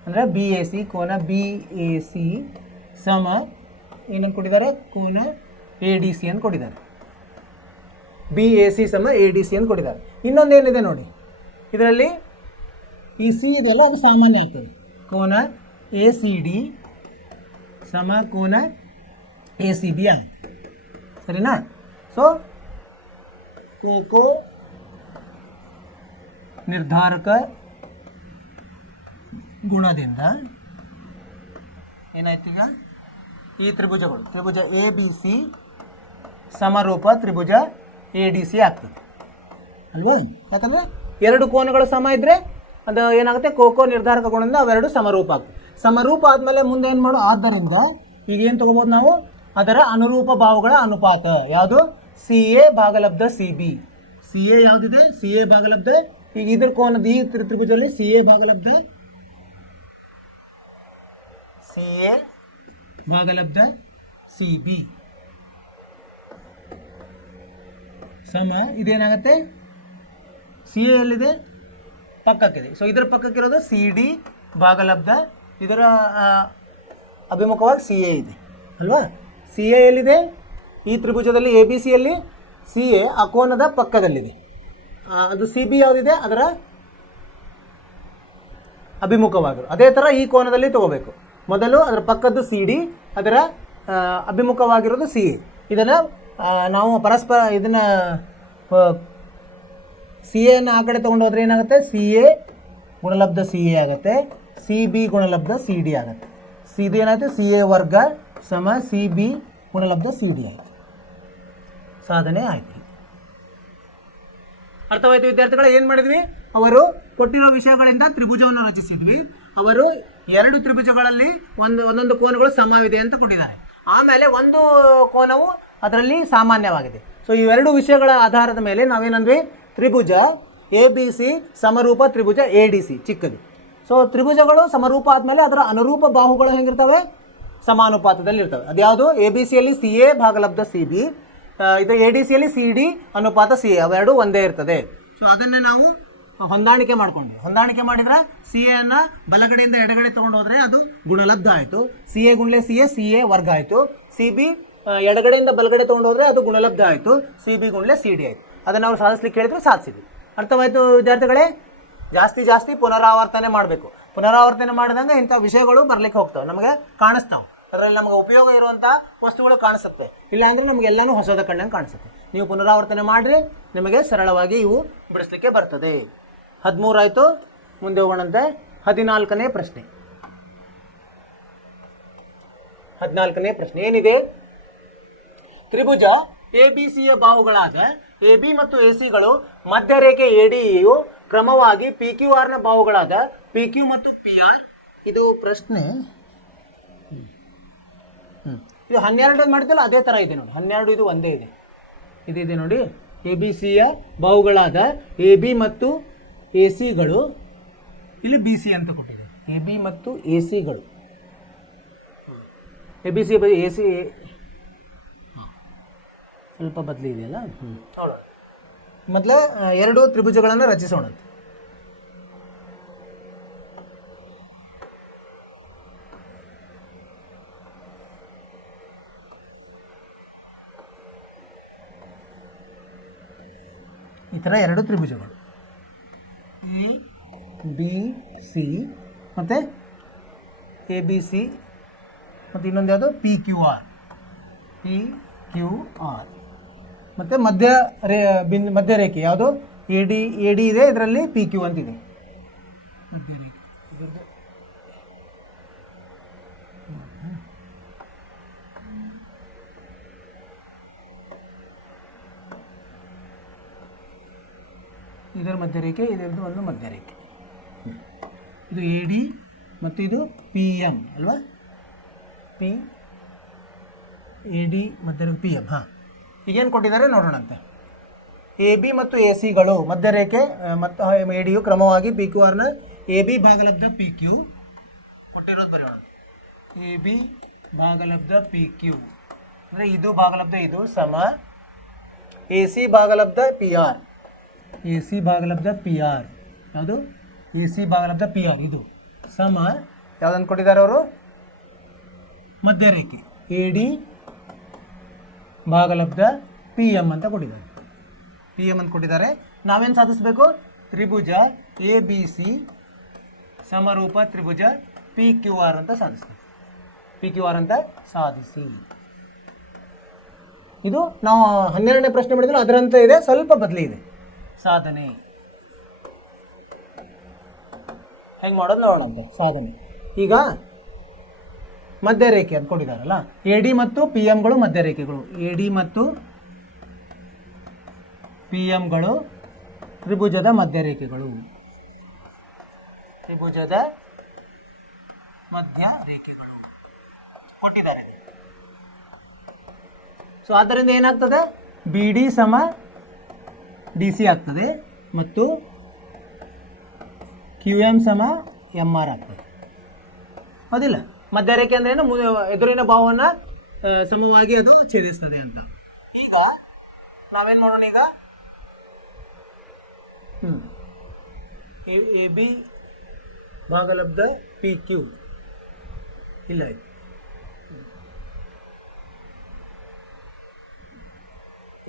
ಅಂದರೆ ಬಿ ಎ ಸಿ, ಕೋನ ಬಿ ಎ ಸಿ ಸಮ ಏನಂತ ಕೊಟ್ಟಿದ್ದಾರೆ, ಕೋನ ಎ ಡಿ ಸಿ ಅಂತ ಕೊಟ್ಟಿದ್ದಾರೆ. ಬಿ ಎ ಸಿ ಸಮ ಎ ಡಿ ಸಿ ಅಂತ ಕೊಟ್ಟಿದ್ದಾರೆ. ಇನ್ನೊಂದು ಏನಿದೆ ನೋಡಿ, ಇದರಲ್ಲಿ ಈ ಸಿ ಇದೆಯಲ್ಲ ಅದು ಸಾಮಾನ್ಯ ಆಗ್ತದೆ. ಕೋನ ಎ ಸಿ ಡಿ ಸಮ ಕೋನ ಎ ಸಿ ಬಿ ಆಗುತ್ತೆ. ಸರಿನಾ? ಸೊ ಕೋಕೋ ನಿರ್ಧಾರಕ ಗುಣದಿಂದ ಏನಾಯ್ತು, ಈಗ ಈ ತ್ರಿಭುಜಗಳು ತ್ರಿಭುಜ ಎ ಬಿ ಸಿ ಸಮರೂಪ ತ್ರಿಭುಜ ಎ ಡಿ ಸಿ ಆಗ್ತದೆ ಅಲ್ವಾ? ಯಾಕಂದರೆ 2 ಕೋನಗಳು ಸಮ ಇದ್ದರೆ ಅದು ಏನಾಗುತ್ತೆ, ಕೋಕೋ ನಿರ್ಧಾರಕ ಗುಣದಿಂದ ಅವೆರಡು ಸಮರೂಪ ಆಗ್ತದೆ. ಸಮರೂಪ ಆದಮೇಲೆ ಮುಂದೆ ಏನು ಮಾಡೋ, ಆದ್ದರಿಂದ ಈಗ ಏನು ತೊಗೋಬೋದು ನಾವು, ಅದರ ಅನುರೂಪ ಭಾವಗಳ ಅನುಪಾತ ಯಾವುದು, ಸಿ ಎ ಭಾಗಲಬ್ಧ ಸಿ ಬಿ. ಸಿ ಎ ಯಾವುದಿದೆ, ಸಿ ಎ ಭಾಗಲಬ್ಧ, ಈಗ ಇದ್ರ ಕೋನದ ಈ ತ್ರಿಭುಜದಲ್ಲಿ ಸಿ ಎ ಭಾಗಲಬ್ಧ CA ಭಾಗಲಬ್ಧ CB ಸಮ ಇದೇನಾಗುತ್ತೆ CA ಎಲ್ಲಿದೆ ಪಕ್ಕಕ್ಕಿದೆ. ಸೊ ಇದರ ಪಕ್ಕಕ್ಕಿರೋದು CD ಭಾಗಲಬ್ಧ ಇದರ ಅಭಿಮುಖವಾಗಿ CA ಇದೆ ಅಲ್ವಾ. CA ಎಲ್ಲಿದೆ ಈ ತ್ರಿಭುಜದಲ್ಲಿ ABC ಯಲ್ಲಿ CA ಆ ಕೋನದ ಪಕ್ಕದಲ್ಲಿದೆ. ಅದು CB ಯಾವುದಿದೆ ಅದರ ಅಭಿಮುಖವಾಗಿರು. ಅದೇ ಥರ ಈ ಕೋನದಲ್ಲಿ ತಗೋಬೇಕು. ಮೊದಲು ಅದರ ಪಕ್ಕದ್ದು CD ಅದರ ಅಭಿಮುಖವಾಗಿರೋದು CA. ಇದನ್ನು ನಾವು ಪರಸ್ಪರ ಇದನ್ನು CAನ ಆ ಕಡೆ ತೊಗೊಂಡು ಹೋದ್ರೆ ಏನಾಗುತ್ತೆ CA ಗುಣಲಬ್ಧ CA ಆಗುತ್ತೆ, CB ಗುಣಲಬ್ಧ CD ಆಗುತ್ತೆ. ಇದು ಏನಾಯಿತು CA ವರ್ಗ ಸಮ CB ಗುಣಲಬ್ಧ CD ಆಯಿತು. ಸಾಧನೆ ಆಯಿತು. ಅರ್ಥವಾಯಿತು ವಿದ್ಯಾರ್ಥಿಗಳು? ಏನು ಮಾಡಿದ್ವಿ, ಅವರು ಕೊಟ್ಟಿರೋ ವಿಷಯಗಳಿಂದ ತ್ರಿಭುಜವನ್ನು ರಚಿಸಿದ್ವಿ. ಅವರು ಎರಡು ತ್ರಿಭುಜಗಳಲ್ಲಿ ಒಂದೊಂದು ಕೋನಗಳು ಸಮವಿದೆ ಅಂತ ಕೊಟ್ಟಿದ್ದಾರೆ. ಆಮೇಲೆ ಒಂದು ಕೋನವು ಅದರಲ್ಲಿ ಸಾಮಾನ್ಯವಾಗಿದೆ. ಸೊ ಇವೆರಡು ವಿಷಯಗಳ ಆಧಾರದ ಮೇಲೆ ನಾವೇನಂದ್ವಿ, ತ್ರಿಭುಜ ABC ಸಮರೂಪ ತ್ರಿಭುಜ ADC ಚಿಕ್ಕದು. ಸೊ ತ್ರಿಭುಜಗಳು ಸಮರೂಪ ಆದಮೇಲೆ ಅದರ ಅನುರೂಪ ಬಾಹುಗಳು ಹೆಂಗಿರ್ತವೆ, ಸಮಾನುಪಾತದಲ್ಲಿ ಇರ್ತವೆ. ಅದ್ಯಾವುದು ABCಯಲ್ಲಿ CA ಭಾಗಲಬ್ಧ CB, ಇದು ADCಯಲ್ಲಿ CD ಅನುಪಾತ CA, ಅವೆರಡು ಒಂದೇ ಇರ್ತದೆ. ಸೊ ಅದನ್ನು ನಾವು ಹೊಂದಾಣಿಕೆ ಮಾಡಿಕೊಂಡ್ವಿ. ಹೊಂದಾಣಿಕೆ ಮಾಡಿದ್ರೆ CA ಅನ್ನು ಬಲಗಡೆಯಿಂದ ಎಡಗಡೆ ತೊಗೊಂಡು ಹೋದರೆ ಅದು ಗುಣಲಬ್ಧ ಆಯಿತು. CA ಗುಣಲೆ CA ವರ್ಗ ಆಯಿತು. CB ಎಡಗಡೆಯಿಂದ ಬಲಗಡೆ ತೊಗೊಂಡು ಹೋದರೆ ಅದು ಗುಣಲಬ್ಧ ಆಯಿತು. CB ಗುಣಲೆ CD ಆಯಿತು. ಅದನ್ನು ಅವ್ರು ಸಾಧಿಸ್ಲಿಕ್ಕೆ ಹೇಳಿದ್ರೆ ಸಾಧಿಸಿದ್ವಿ. ಅರ್ಥವಾಯಿತು ವಿದ್ಯಾರ್ಥಿಗಳೇ? ಜಾಸ್ತಿ ಪುನರಾವರ್ತನೆ ಮಾಡಬೇಕು. ಪುನರಾವರ್ತನೆ ಮಾಡಿದಂಗೆ ಇಂಥ ವಿಷಯಗಳು ಬರ್ಲಿಕ್ಕೆ ಹೋಗ್ತವೆ, ನಮಗೆ ಕಾಣಿಸ್ತಾವೆ. ಅದರಲ್ಲಿ ನಮಗೆ ಉಪಯೋಗ ಇರುವಂಥ ವಸ್ತುಗಳು ಕಾಣಿಸುತ್ತೆ. ಇಲ್ಲಾಂದ್ರೆ ನಮಗೆಲ್ಲನೂ ಹೊಸದ ಕಣ್ಣಂಗೆ ಕಾಣಿಸುತ್ತೆ. ನೀವು ಪುನರಾವರ್ತನೆ ಮಾಡಿರಿ, ನಿಮಗೆ ಸರಳವಾಗಿ ಇವು ಬಿಡಿಸ್ಲಿಕ್ಕೆ ಬರ್ತದೆ. 13 ಆಯಿತು. ಮುಂದೆ ಹೋಗೋಣಂತೆ 14ನೇ ಪ್ರಶ್ನೆ. 14ನೇ ಪ್ರಶ್ನೆ ಏನಿದೆ, ತ್ರಿಭುಜ ABCಯ ಬಾಹುಗಳಾದ AB ಮತ್ತು ACಗಳು ಮಧ್ಯರೇಖೆ ADಯು ಕ್ರಮವಾಗಿ PQRನ ಬಾಹುಗಳಾದ PQ ಮತ್ತು PR. ಇದು ಪ್ರಶ್ನೆ ಇದು 12 ಮಾಡಿದ್ದಲ್ಲ ಅದೇ ಥರ ಇದೆ ನೋಡಿ. 12 ಇದು ಒಂದೇ ಇದೆ. ಇದಿದೆ ನೋಡಿ, ABCಯ ಬಾಹುಗಳಾದ AB ಮತ್ತು ACಗಳು, ಇಲ್ಲಿ BC ಅಂತ ಕೊಟ್ಟಿದೆ. AB ಮತ್ತು ACಗಳು, ABC AC ಸ್ವಲ್ಪ ಬದಲಿ ಇದೆಯಲ್ಲ. ಮೊದಲು ಎರಡು ತ್ರಿಭುಜಗಳನ್ನು ರಚಿಸೋಣ. ಈ ಥರ ಎರಡು ತ್ರಿಭುಜಗಳು ABC ಮತ್ತು ABC ಮತ್ತು ಇನ್ನೊಂದು ಯಾವುದು PQR ಮತ್ತು ಮಧ್ಯರೇಖೆ ಯಾವುದು AD ಇದೆ, ಇದರಲ್ಲಿ PQ ಅಂತಿದೆ ಮಧ್ಯರೇಖೆ. ಇದರ ಮಧ್ಯರೇಖೆ, ಇದರದ್ದು ಒಂದು ಮಧ್ಯರೇಖೆ. ಇದು AD ಮತ್ತು ಇದು PM ಅಲ್ವಾ, AD ಮಧ್ಯರೇಖೆ PM. ಹಾಂ, ಈಗೇನು ಕೊಟ್ಟಿದ್ದಾರೆ ನೋಡೋಣಂತೆ. AB ಮತ್ತು ACಗಳು ಮಧ್ಯರೇಖೆ ಮತ್ತು ADಯು ಕ್ರಮವಾಗಿ PQRನ AB ಭಾಗಲಬ್ಧ PQ ಕೊಟ್ಟಿರೋದು ಬರೆಯೋಣ. AB ಭಾಗಲಬ್ಧ PQ ಅಂದರೆ ಇದು ಭಾಗಲಬ್ಧ ಇದು ಸಮ AC ಭಾಗಲಬ್ಧ PR. AC ಭಾಗಲಬ್ಧ PR ಯಾವುದು, AC ಭಾಗಲಬ್ಧ PR ಇದು ಸಮ ಯಾವುದನ್ನು ಕೊಟ್ಟಿದ್ದಾರೆ ಅವರು, ಮಧ್ಯರೇಖೆ AD ಭಾಗಲಬ್ಧ PM ಅಂತ ಕೊಟ್ಟಿದ್ದಾರೆ. PM ಅಂತ ಕೊಟ್ಟಿದ್ದಾರೆ. ನಾವೇನು ಸಾಧಿಸಬೇಕು, ತ್ರಿಭುಜ ABC ಸಮರೂಪ ತ್ರಿಭುಜ PQR ಅಂತ ಸಾಧಿಸ್ಬೇಕು. PQR ಅಂತ ಸಾಧಿಸಿ. ಇದು ನಾವು 12ನೇ ಪ್ರಶ್ನೆ ಮಾಡಿದ್ರೆ ಅದರಂತೆ ಇದೆ, ಸ್ವಲ್ಪ ಬದಲಿ ಇದೆ. ಸಾಧನೆ ಹೆಂಗೆ ಮಾಡೋದು ನೋಡೋಣಂತೆ. ಸಾಧನೆ ಈಗ ಮಧ್ಯರೇಖೆ ಅಂತ ಕೊಟ್ಟಿದ್ದಾರಲ್ಲ, AD ಮತ್ತು PMಗಳು ಮಧ್ಯರೇಖೆಗಳು. AD ಮತ್ತು PMಗಳು ತ್ರಿಭುಜದ ಮಧ್ಯರೇಖೆಗಳು. ತ್ರಿಭುಜದ ಮಧ್ಯರೇಖೆಗಳು ಕೊಟ್ಟಿದ್ದಾರೆ. ಸೊ ಆದ್ದರಿಂದ ಏನಾಗ್ತದೆ, BD ಸಮ DC ಆಗ್ತದೆ ಮತ್ತು QM ಸಮ MR ಆಗ್ತದೆ. ಹೌದಿಲ್ಲ? ಮಧ್ಯರೇಖೆ ಅಂದ್ರೆ ಏನು, ಎದುರಿನ ಬಾಹುವನ್ನು ಸಮವಾಗಿ ಅದು ಛೇದಿಸ್ತದೆ ಅಂತ. ಈಗ ನಾವೇನು ಮಾಡೋಣ, ಈಗ ಎ ಬಿ ಭಾಗಲಬ್ಧ ಪಿ ಕ್ಯೂ ಇಲ್ಲ ಆಯ್ತು,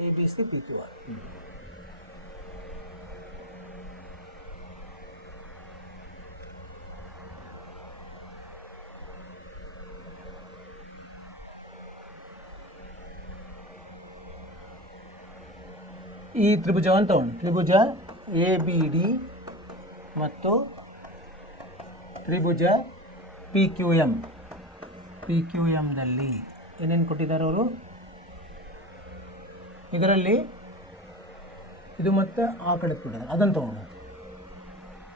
A B C P Q R. ಈ ತ್ರಿಭುಜವನ್ನು ತಗೊಂಡು ತ್ರಿಭುಜ ಎ ಬಿ ಡಿ ಮತ್ತು ತ್ರಿಭುಜ ಪಿ ಕ್ಯೂ ಎಮ್ದಲ್ಲಿ ಏನೇನು ಕೊಟ್ಟಿದ್ದಾರೆ ಅವರು, ಇದರಲ್ಲಿ ಇದು ಮತ್ತು ಆ ಕಡೆ ಕೊಟ್ಟಿದ್ದಾರೆ, ಅದನ್ನು ತಗೊಂಡು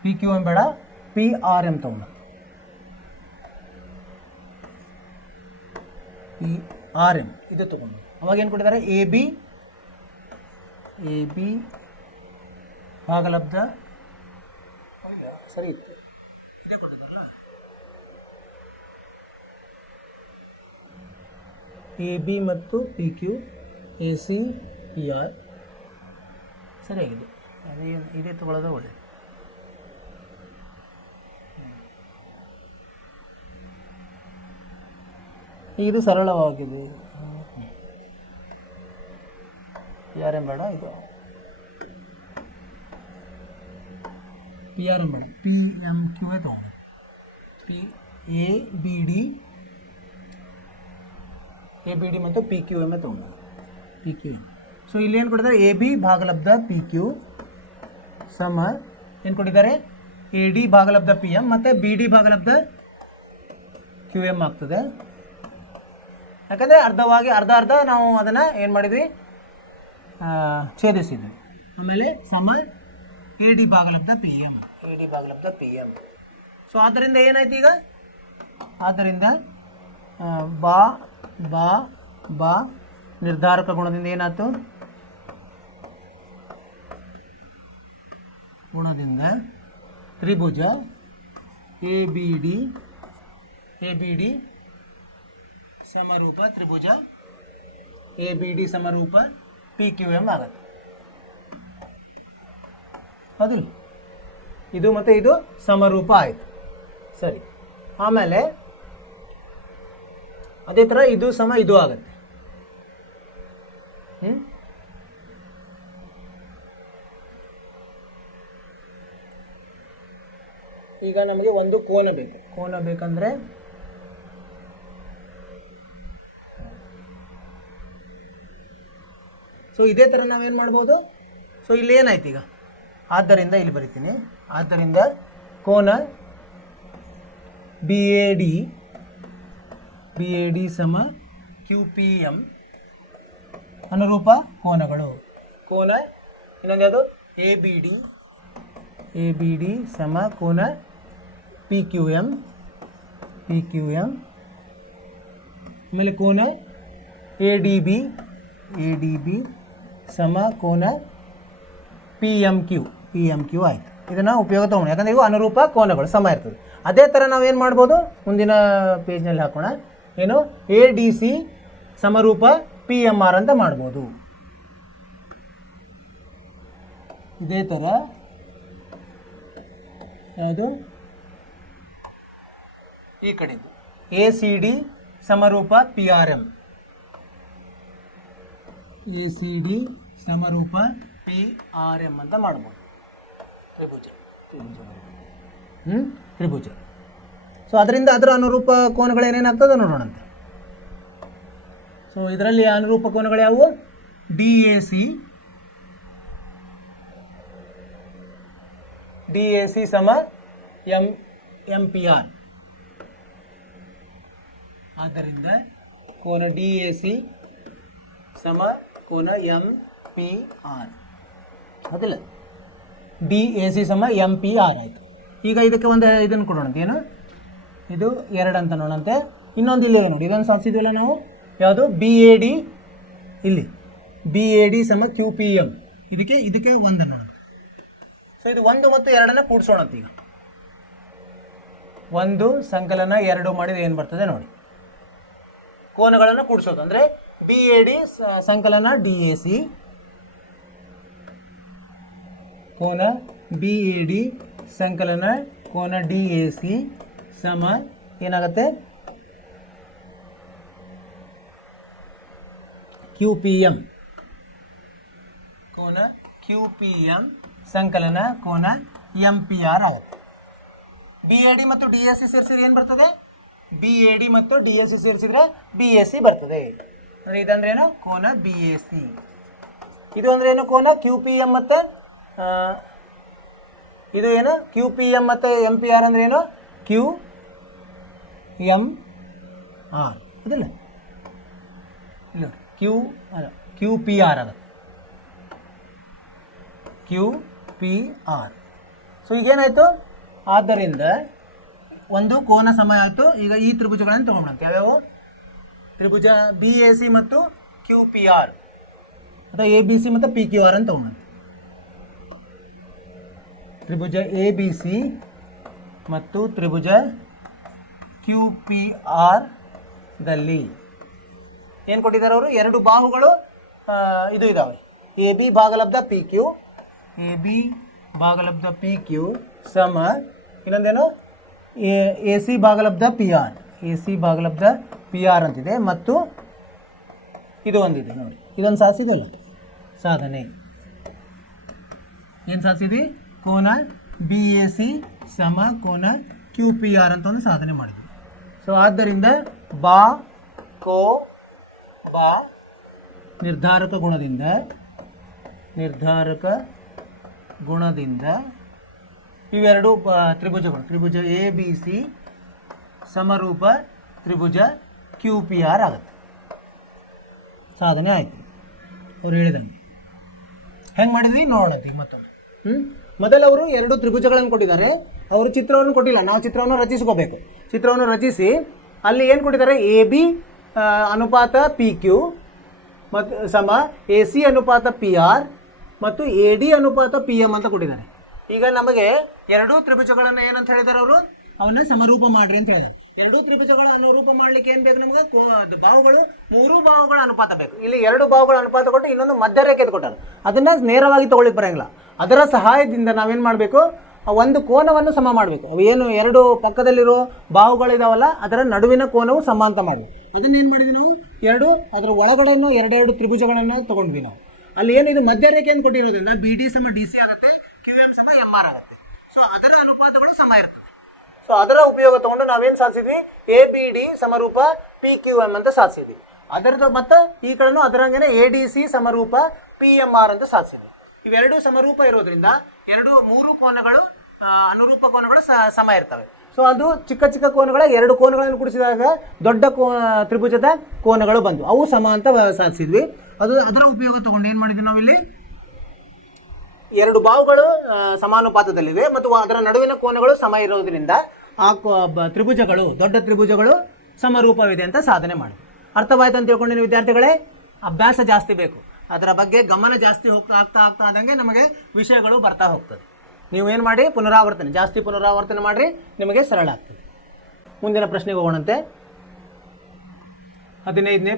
ಪಿ ಕ್ಯೂ ಎಮ್ ಬೇಡ, ಪಿ ಆರ್ ಎಮ್ ತಗೊಂಡು ಪಿ ಆರ್ ಎಮ್ ಇದು ತಗೊಂಡು ಅವಾಗ ಏನು ಕೊಟ್ಟಿದ್ದಾರೆ, ಎ ಬಿ ಭಾಗಲಬ್ಧ ಸರಿ ಇತ್ತು, ಇದೇ ಕೊಟ್ಟಿದ್ದಾರಲ್ಲ, ಎ ಬಿ ಮತ್ತು P Q, A C P R ಸರಿಯಾಗಿದೆ. ಇದೇ ತಗೊಳ್ಳೋದು ಒಳ್ಳೆಯದು. ಇದು ಸರಳವಾಗಿದೆ, ಪಿ ಆರ್ ಎಮ್ ಬೇಡ, ಇದು ಪಿ ಆರ್ ಎಮ್ ಬೇಡ, ಪಿ ಎಮ್ ಕ್ಯೂ ಎ ತಗೊಂಡು ಪಿ ಎ ಬಿ ಡಿ ಮತ್ತು ಪಿ ಕ್ಯೂ ಎಮ್ ತಗೊಂಡು ಪಿ ಕ್ಯೂ ಎಮ್. ಸೊ ಇಲ್ಲಿ ಏನು ಕೊಟ್ಟಿದ್ದಾರೆ, ಎ ಬಿ ಭಾಗಲಬ್ಧ ಪಿ ಕ್ಯೂ ಸಮ ಏನು ಕೊಟ್ಟಿದ್ದಾರೆ, ಎ ಡಿ ಭಾಗಲಬ್ಧ ಪಿ ಎಮ್ ಮತ್ತು ಬಿ ಡಿ ಭಾಗಲಬ್ಧ ಕ್ಯೂ ಎಮ್ ಆಗ್ತದೆ. ಯಾಕಂದರೆ ಅರ್ಧ ನಾವು ಅದನ್ನು ಏನು ಮಾಡಿದ್ವಿ, ಛೇದಿಸಿದ್ವಿ. ಆಮೇಲೆ ಸಮ ಎ ಡಿ ಭಾಗಲಬ್ಧ ಪಿ ಎಮ್, ಸೊ ಆದ್ದರಿಂದ ಏನಾಯ್ತು ಈಗ, ಆದ್ದರಿಂದ ಬಾ ಬಾ ಬಾ ನಿರ್ಧಾರಕ ಗುಣದಿಂದ ಏನಾಯ್ತು, ಗುಣದಿಂದ ತ್ರಿಭುಜ ಎ ಬಿ ಡಿ ಸಮರೂಪ ತ್ರಿಭುಜ ಎ ಬಿ ಡಿ ಸಮರೂಪ ಪಿ ಕ್ಯೂ ಎಮ್ ಆಗುತ್ತೆ. ಹೌದಿಲ್ಲ, ಇದು ಮತ್ತು ಇದು ಸಮರೂಪ ಆಯಿತು. ಸರಿ, ಆಮೇಲೆ ಅದೇ ಥರ ಇದು ಸಮ ಇದು ಆಗುತ್ತೆ. ಈಗ ನಮಗೆ ಒಂದು ಕೋನ ಬೇಕಂದ್ರೆ ಸೊ ಇದೇ ಥರ ನಾವೇನು ಮಾಡ್ಬೋದು, ಸೊ ಇಲ್ಲಿ ಏನಾಯ್ತು ಈಗ, ಆದ್ದರಿಂದ ಇಲ್ಲಿ ಬರಿತೀನಿ, ಆದ್ದರಿಂದ ಕೋನ ಬಿ ಎ ಡಿ ಸಮ ಕ್ಯೂ ಪಿ ಎಮ್ ಅನುರೂಪ ಕೋನಗಳು. ಕೋನ ಇನ್ನೊಂದು ಯಾವುದು, ಎ ಬಿ ಡಿ ಸಮ ಕೋನ ಪಿ ಕ್ಯೂ ಎಮ್ ಆಮೇಲೆ ಕೋನ ಎ ಡಿ ಬಿ ಸಮ ಕೋನ ಪಿ ಎಮ್ ಕ್ಯೂ ಆಯಿತು. ಇದನ್ನು ಉಪಯೋಗ ತಗೊಂಡು, ಯಾಕಂದರೆ ಇವು ಅನುರೂಪ ಕೋನಗಳು ಸಮ ಇರ್ತದೆ. ಅದೇ ಥರ ನಾವೇನು ಮಾಡ್ಬೋದು, ಮುಂದಿನ ಪೇಜ್ನಲ್ಲಿ ಹಾಕೋಣ, ಏನು ಎ ಡಿ ಸಿ ಸಮರೂಪ ಪಿ ಎಮ್ ಆರ್ ಅಂತ ಮಾಡ್ಬೋದು. ಇದೇ ಥರ ಯಾವುದು ಈ ಕಡೆದು ಎ ಸಿ ಡಿ ಸಮರೂಪ P R M, A C D ಸಮರೂಪ ಪಿ ಆರ್ ಎಮ್ ಅಂತ ಮಾಡ್ಬೋದು. ತ್ರಿಭುಜ. ಸೊ ಅದರಿಂದ ಅದರ ಅನುರೂಪ ಕೋನಗಳು ಏನೇನಾಗ್ತದೆ ನೋಡೋಣಂತೆ. ಸೊ ಇದರಲ್ಲಿ ಅನುರೂಪ ಕೋನಗಳು ಯಾವುವು, ಡಿ ಎ ಸಿ ಸಮ ಎಂ ಪಿ ಆರ್. ಆದ್ದರಿಂದ ಕೋನ ಡಿ ಎ ಸಿ ಸಮ ಕೋನ ಎಂ ಪಿ ಆರ್. ಹೌದಿಲ್ಲ, ಡಿ ಎ ಸಿ ಸಮ ಎಂ ಪಿ ಆರ್ ಆಯಿತು. ಈಗ ಇದಕ್ಕೆ ಒಂದು ಇದನ್ನು ಕೊಡೋಣಂತೆ, ಏನು ಇದು 2 ಅಂತ ನೋಡೋಣಂತೆ. ಇನ್ನೊಂದು ಇಲ್ಲಿ ನೋಡಿ, ಇದೊಂದು ಸಾಧಿಸಿದ್ವಲ್ಲ ನಾವು, ಯಾವುದು ಬಿ ಎ ಡಿ, ಇಲ್ಲಿ ಬಿ ಎ ಡಿ ಸಮ ಕ್ಯೂ ಪಿ ಎಮ್, ಇದಕ್ಕೆ 1 ನೋಡೋಣ. ಸೊ ಇದು 1 ಮತ್ತು 2 ಕೂಡಿಸೋಣಂತೆ. ಈಗ 1 ಸಂಕಲನ 2 ಮಾಡಿದ್ರೆ ಏನು ಬರ್ತದೆ ನೋಡಿ. ಕೋನಗಳನ್ನು ಕೂಡಿಸೋದು ಅಂದರೆ BAD ಸಂಕಲನ DAC, ಕೋನ BAD ಸಂಕಲನ ಕೋನ DAC ಸಮ ಏನಾಗುತ್ತೆ QPM, ಕೋನ QPM ಸಂಕಲನ ಕೋನ MPR ಆಗುತ್ತೆ. BAD ಮತ್ತು DAC ಸೇರಿಸಿದ್ರೆ ಏನು ಬರ್ತದೆ? BAD ಮತ್ತು DAC ಸೇರಿಸಿದ್ರೆ BAC ಬರ್ತದೆ. ಅಂದರೆ ಇದಂದ್ರೇನು ಕೋನ BAC. ಇದು ಅಂದ್ರೇನು ಕೋನ QPM ಮತ್ತು ಇದು ಏನು QPM ಮತ್ತು MPR ಅಂದ್ರೆ ಏನು QMR ಅದಿಲ್ಲ ಇಲ್ಲ QPR ಆಗುತ್ತೆ QPR. ಸೊ ಈಗೇನಾಯಿತು? ಆದ್ದರಿಂದ ಒಂದು ಕೋನ ಸಮ ಆಯಿತು. ಈಗ ಈ ತ್ರಿಭುಜಗಳನ್ನು ತೊಗೊಂಡ್ಬಂತೆ ಯಾವ್ಯಾವು? ತ್ರಿಭುಜ BAC ಮತ್ತು QPR ಅಥವಾ ABC ಮತ್ತು PQR ಅಂತ ತೊಗೊಂಡು ತ್ರಿಭುಜ ABC ಮತ್ತು ತ್ರಿಭುಜ QPR ದಲ್ಲಿ ಏನು ಕೊಟ್ಟಿದ್ದಾರೆ ಅವರು? 2 ಬಾಹುಗಳು ಇದು ಇದ್ದಾವೆ. AB ಭಾಗಲಬ್ಧ PQ, AB ಭಾಗಲಬ್ಧ PQ ಸಮ ಇನ್ನೊಂದೇನು AC ಭಾಗಲಬ್ಧ PR, AC ಭಾಗಲಬ್ಧ PR ಅಂತಿದೆ. ಮತ್ತು ಇದು ಒಂದಿದೆ ನೋಡಿ, ಇದೊಂದು ಸಾಧಿಸಿದಲ್ಲ ಸಾಧನೆ. ಏನು ಸಾಧಿಸಿದ್ವಿ? ಕೋನ BAC ಸಮ ಕೋನ QPR ಅಂತ ಒಂದು ಸಾಧನೆ ಮಾಡಿದ್ವಿ. ಸೊ ಆದ್ದರಿಂದ ಬಾ ನಿರ್ಧಾರಕ ಗುಣದಿಂದ ಇವೆರಡು ತ್ರಿಭುಜಗಳು, ತ್ರಿಭುಜ ABC ಸಮರೂಪ ತ್ರಿಭುಜ QPR ಆಗುತ್ತೆ. ಸಾಧನೆ ಆಯಿತು ಅವ್ರು ಹೇಳಿದಂಗೆ. ಹೆಂಗೆ ಮಾಡಿದ್ವಿ ನೋಡೋಣ ಈಗ ಮತ್ತೊಮ್ಮೆ. ಮೊದಲು ಅವರು 2 ತ್ರಿಭುಜಗಳನ್ನು ಕೊಟ್ಟಿದ್ದಾರೆ. ಅವರು ಚಿತ್ರವನ್ನು ಕೊಟ್ಟಿಲ್ಲ, ನಾವು ಚಿತ್ರವನ್ನು ರಚಿಸ್ಕೋಬೇಕು. ಚಿತ್ರವನ್ನು ರಚಿಸಿ ಅಲ್ಲಿ ಏನು ಕೊಟ್ಟಿದ್ದಾರೆ? AB ಅನುಪಾತ PQ ಮತ್ತು ಸಮ AC ಅನುಪಾತ PR ಮತ್ತು AD ಅನುಪಾತ PM ಅಂತ ಕೊಟ್ಟಿದ್ದಾರೆ. ಈಗ ನಮಗೆ 2 ತ್ರಿಭುಜಗಳನ್ನು ಏನಂತ ಹೇಳಿದ್ದಾರೆ ಅವರು? ಅವನ್ನ ಸಮರೂಪ ಮಾಡ್ರಿ ಅಂತ ಹೇಳಿದ್ದಾರೆ. 2 ತ್ರಿಭುಜಗಳ ಅನುರೂಪ ಮಾಡ್ಲಿಕ್ಕೆ ಏನು ಬೇಕು ನಮಗೆ? ಬಾಹುಗಳು 3 ಬಾಹುಗಳ ಅನುಪಾತ ಬೇಕು. ಇಲ್ಲಿ 2 ಬಾಹುಗಳ ಅನುಪಾತ ಕೊಟ್ಟು ಇನ್ನೊಂದು ಮಧ್ಯರೇಖೆ ಕೊಟ್ಟಾರೆ. ಅದನ್ನ ನೇರವಾಗಿ ತಗೊಳ್ಳಿಕ್ಕೆ ಬರೋಂಗಿಲ್ಲ. ಅದರ ಸಹಾಯದಿಂದ ನಾವೇನು ಮಾಡಬೇಕು? ಒಂದು ಕೋನವನ್ನು ಸಮ ಮಾಡಬೇಕು. ಅವು ಏನು 2 ಪಕ್ಕದಲ್ಲಿರೋ ಬಾಹುಗಳಿದಾವಲ್ಲ ಅದರ ನಡುವಿನ ಕೋನವು ಸಮ ಅಂತ ಮಾಡಬೇಕು. ಅದನ್ನೇನು ಮಾಡಿದ್ವಿ ನಾವು? ಅದರ ಒಳಗಡೆಯನ್ನು 2 ತ್ರಿಭುಜಗಳನ್ನು ತಗೊಂಡ್ವಿ ನಾವು. ಅಲ್ಲಿ ಏನು ಇದು ಮಧ್ಯರೇಖೆಯನ್ನು ಕೊಟ್ಟಿರೋದ್ರಿಂದ BD ಸಮ DC ಆಗುತ್ತೆ, QM ಸಮ MR ಆಗುತ್ತೆ. ಸೊ ಅದರ ಅನುಪಾತಗಳು ಸಮ ಇರ್ತವೆ. ಸೊ ಅದರ ಉಪಯೋಗ ತಗೊಂಡು ನಾವೇನು ಸಾಧಿಸಿದ್ವಿ? ABD ಸಮರೂಪ PQM ಅಂತ ಸಾಧಿಸಿದ್ವಿ. ಅದರದ್ದು ಮತ್ತೆ ಈ ಕಡೆನೂ ಅದರಂಗೆ ADC ಸಮರೂಪ PMR ಅಂತ ಸಾಧಿಸಿದ್ವಿ. ಇವೆರಡು ಸಮರೂಪ ಇರೋದ್ರಿಂದ 3 ಕೋನಗಳು ಅನುರೂಪ ಕೋನಗಳು ಸಮ ಇರ್ತವೆ. ಸೊ ಅದು ಚಿಕ್ಕ ಚಿಕ್ಕ ಕೋನಗಳ 2 ಕೋನಗಳನ್ನು ಕೂಡಿಸಿದಾಗ ದೊಡ್ಡ ತ್ರಿಭುಜದ ಕೋನಗಳು ಬಂದು ಅವು ಸಮ ಅಂತ ಸಾಧಿಸಿದ್ವಿ. ಅದರ ಉಪಯೋಗ ತಗೊಂಡು ಏನು ಮಾಡಿದ್ವಿ ನಾವಿಲ್ಲಿ? 2 ಬಾಹುಗಳು ಸಮಾನುಪಾತದಲ್ಲಿವೆ ಮತ್ತು ಅದರ ನಡುವಿನ ಕೋನಗಳು ಸಮ ಇರೋದ್ರಿಂದ ಆ ತ್ರಿಭುಜಗಳು ದೊಡ್ಡ ತ್ರಿಭುಜಗಳು ಸಮರೂಪವಿದೆ ಅಂತ ಸಾಧನೆ ಮಾಡಿದ್ವಿ. ಅರ್ಥವಾಯ್ತು ಅಂತ ತಿಳ್ಕೊಂಡಿನ ವಿದ್ಯಾರ್ಥಿಗಳೇ? ಅಭ್ಯಾಸ ಜಾಸ್ತಿ ಬೇಕು. ಅದರ ಬಗ್ಗೆ ಗಮನ ಜಾಸ್ತಿ ಆಗ್ತಾ ಆದಂಗೆ ನಮಗೆ ವಿಷಯಗಳು ಬರ್ತಾ ಹೋಗ್ತದೆ. ನೀವು ಏನು ಮಾಡಿ? ಜಾಸ್ತಿ ಪುನರಾವರ್ತನೆ ಮಾಡಿರಿ, ನಿಮಗೆ ಸರಳ ಆಗ್ತದೆ. ಮುಂದಿನ ಪ್ರಶ್ನೆಗೆ ಹೋಗೋಣಂತೆ. 15ನೇ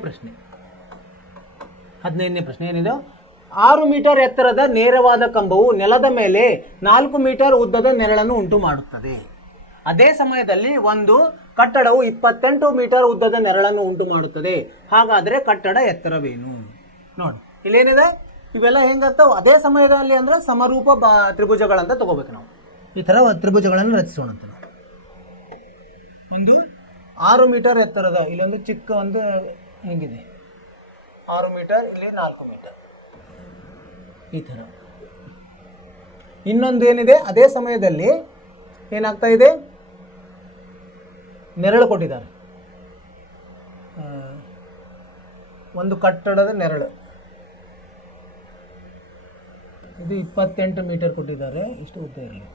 ಪ್ರಶ್ನೆ ಏನಿದೆ? 6 ಮೀಟರ್ ಎತ್ತರದ ನೇರವಾದ ಕಂಬವು ನೆಲದ ಮೇಲೆ 4 ಮೀಟರ್ ಉದ್ದದ ನೆರಳನ್ನು ಉಂಟು ಮಾಡುತ್ತದೆ. ಅದೇ ಸಮಯದಲ್ಲಿ ಒಂದು ಕಟ್ಟಡವು 28 ಮೀಟರ್ ಉದ್ದದ ನೆರಳನ್ನು ಉಂಟು ಮಾಡುತ್ತದೆ. ಹಾಗಾದರೆ ಕಟ್ಟಡ ಎತ್ತರವೇನು? ನೋಡಿ ಇಲ್ಲೇನಿದೆ? ಇವೆಲ್ಲ ಹೆಂಗಾಗ್ತಾವೆ? ಅದೇ ಸಮಯದಲ್ಲಿ ಅಂದರೆ ಸಮರೂಪ ತ್ರಿಭುಜಗಳಂತ ತಗೋಬೇಕು ನಾವು. ಈ ಥರ ತ್ರಿಭುಜಗಳನ್ನು ರಚಿಸೋಣಂತ ನಾವು. ಒಂದು 6 ಮೀಟರ್ ಎತ್ತರದ, ಇಲ್ಲೊಂದು ಚಿಕ್ಕ ಒಂದು ಹೆಂಗಿದೆ 6 ಮೀಟರ್, ಇಲ್ಲಿ 4 ಮೀಟರ್, ಈ ಥರ. ಇನ್ನೊಂದೇನಿದೆ? ಅದೇ ಸಮಯದಲ್ಲಿ ಏನಾಗ್ತಾ ಇದೆ? ನೆರಳು ಕೊಟ್ಟಿದ್ದಾರೆ. ಒಂದು ಕಟ್ಟಡದ ನೆರಳು ಇದು 28 ಮೀಟರ್ ಕೊಟ್ಟಿದ್ದಾರೆ. ಇಷ್ಟು ಉದ್ದ ಇರಲಿ.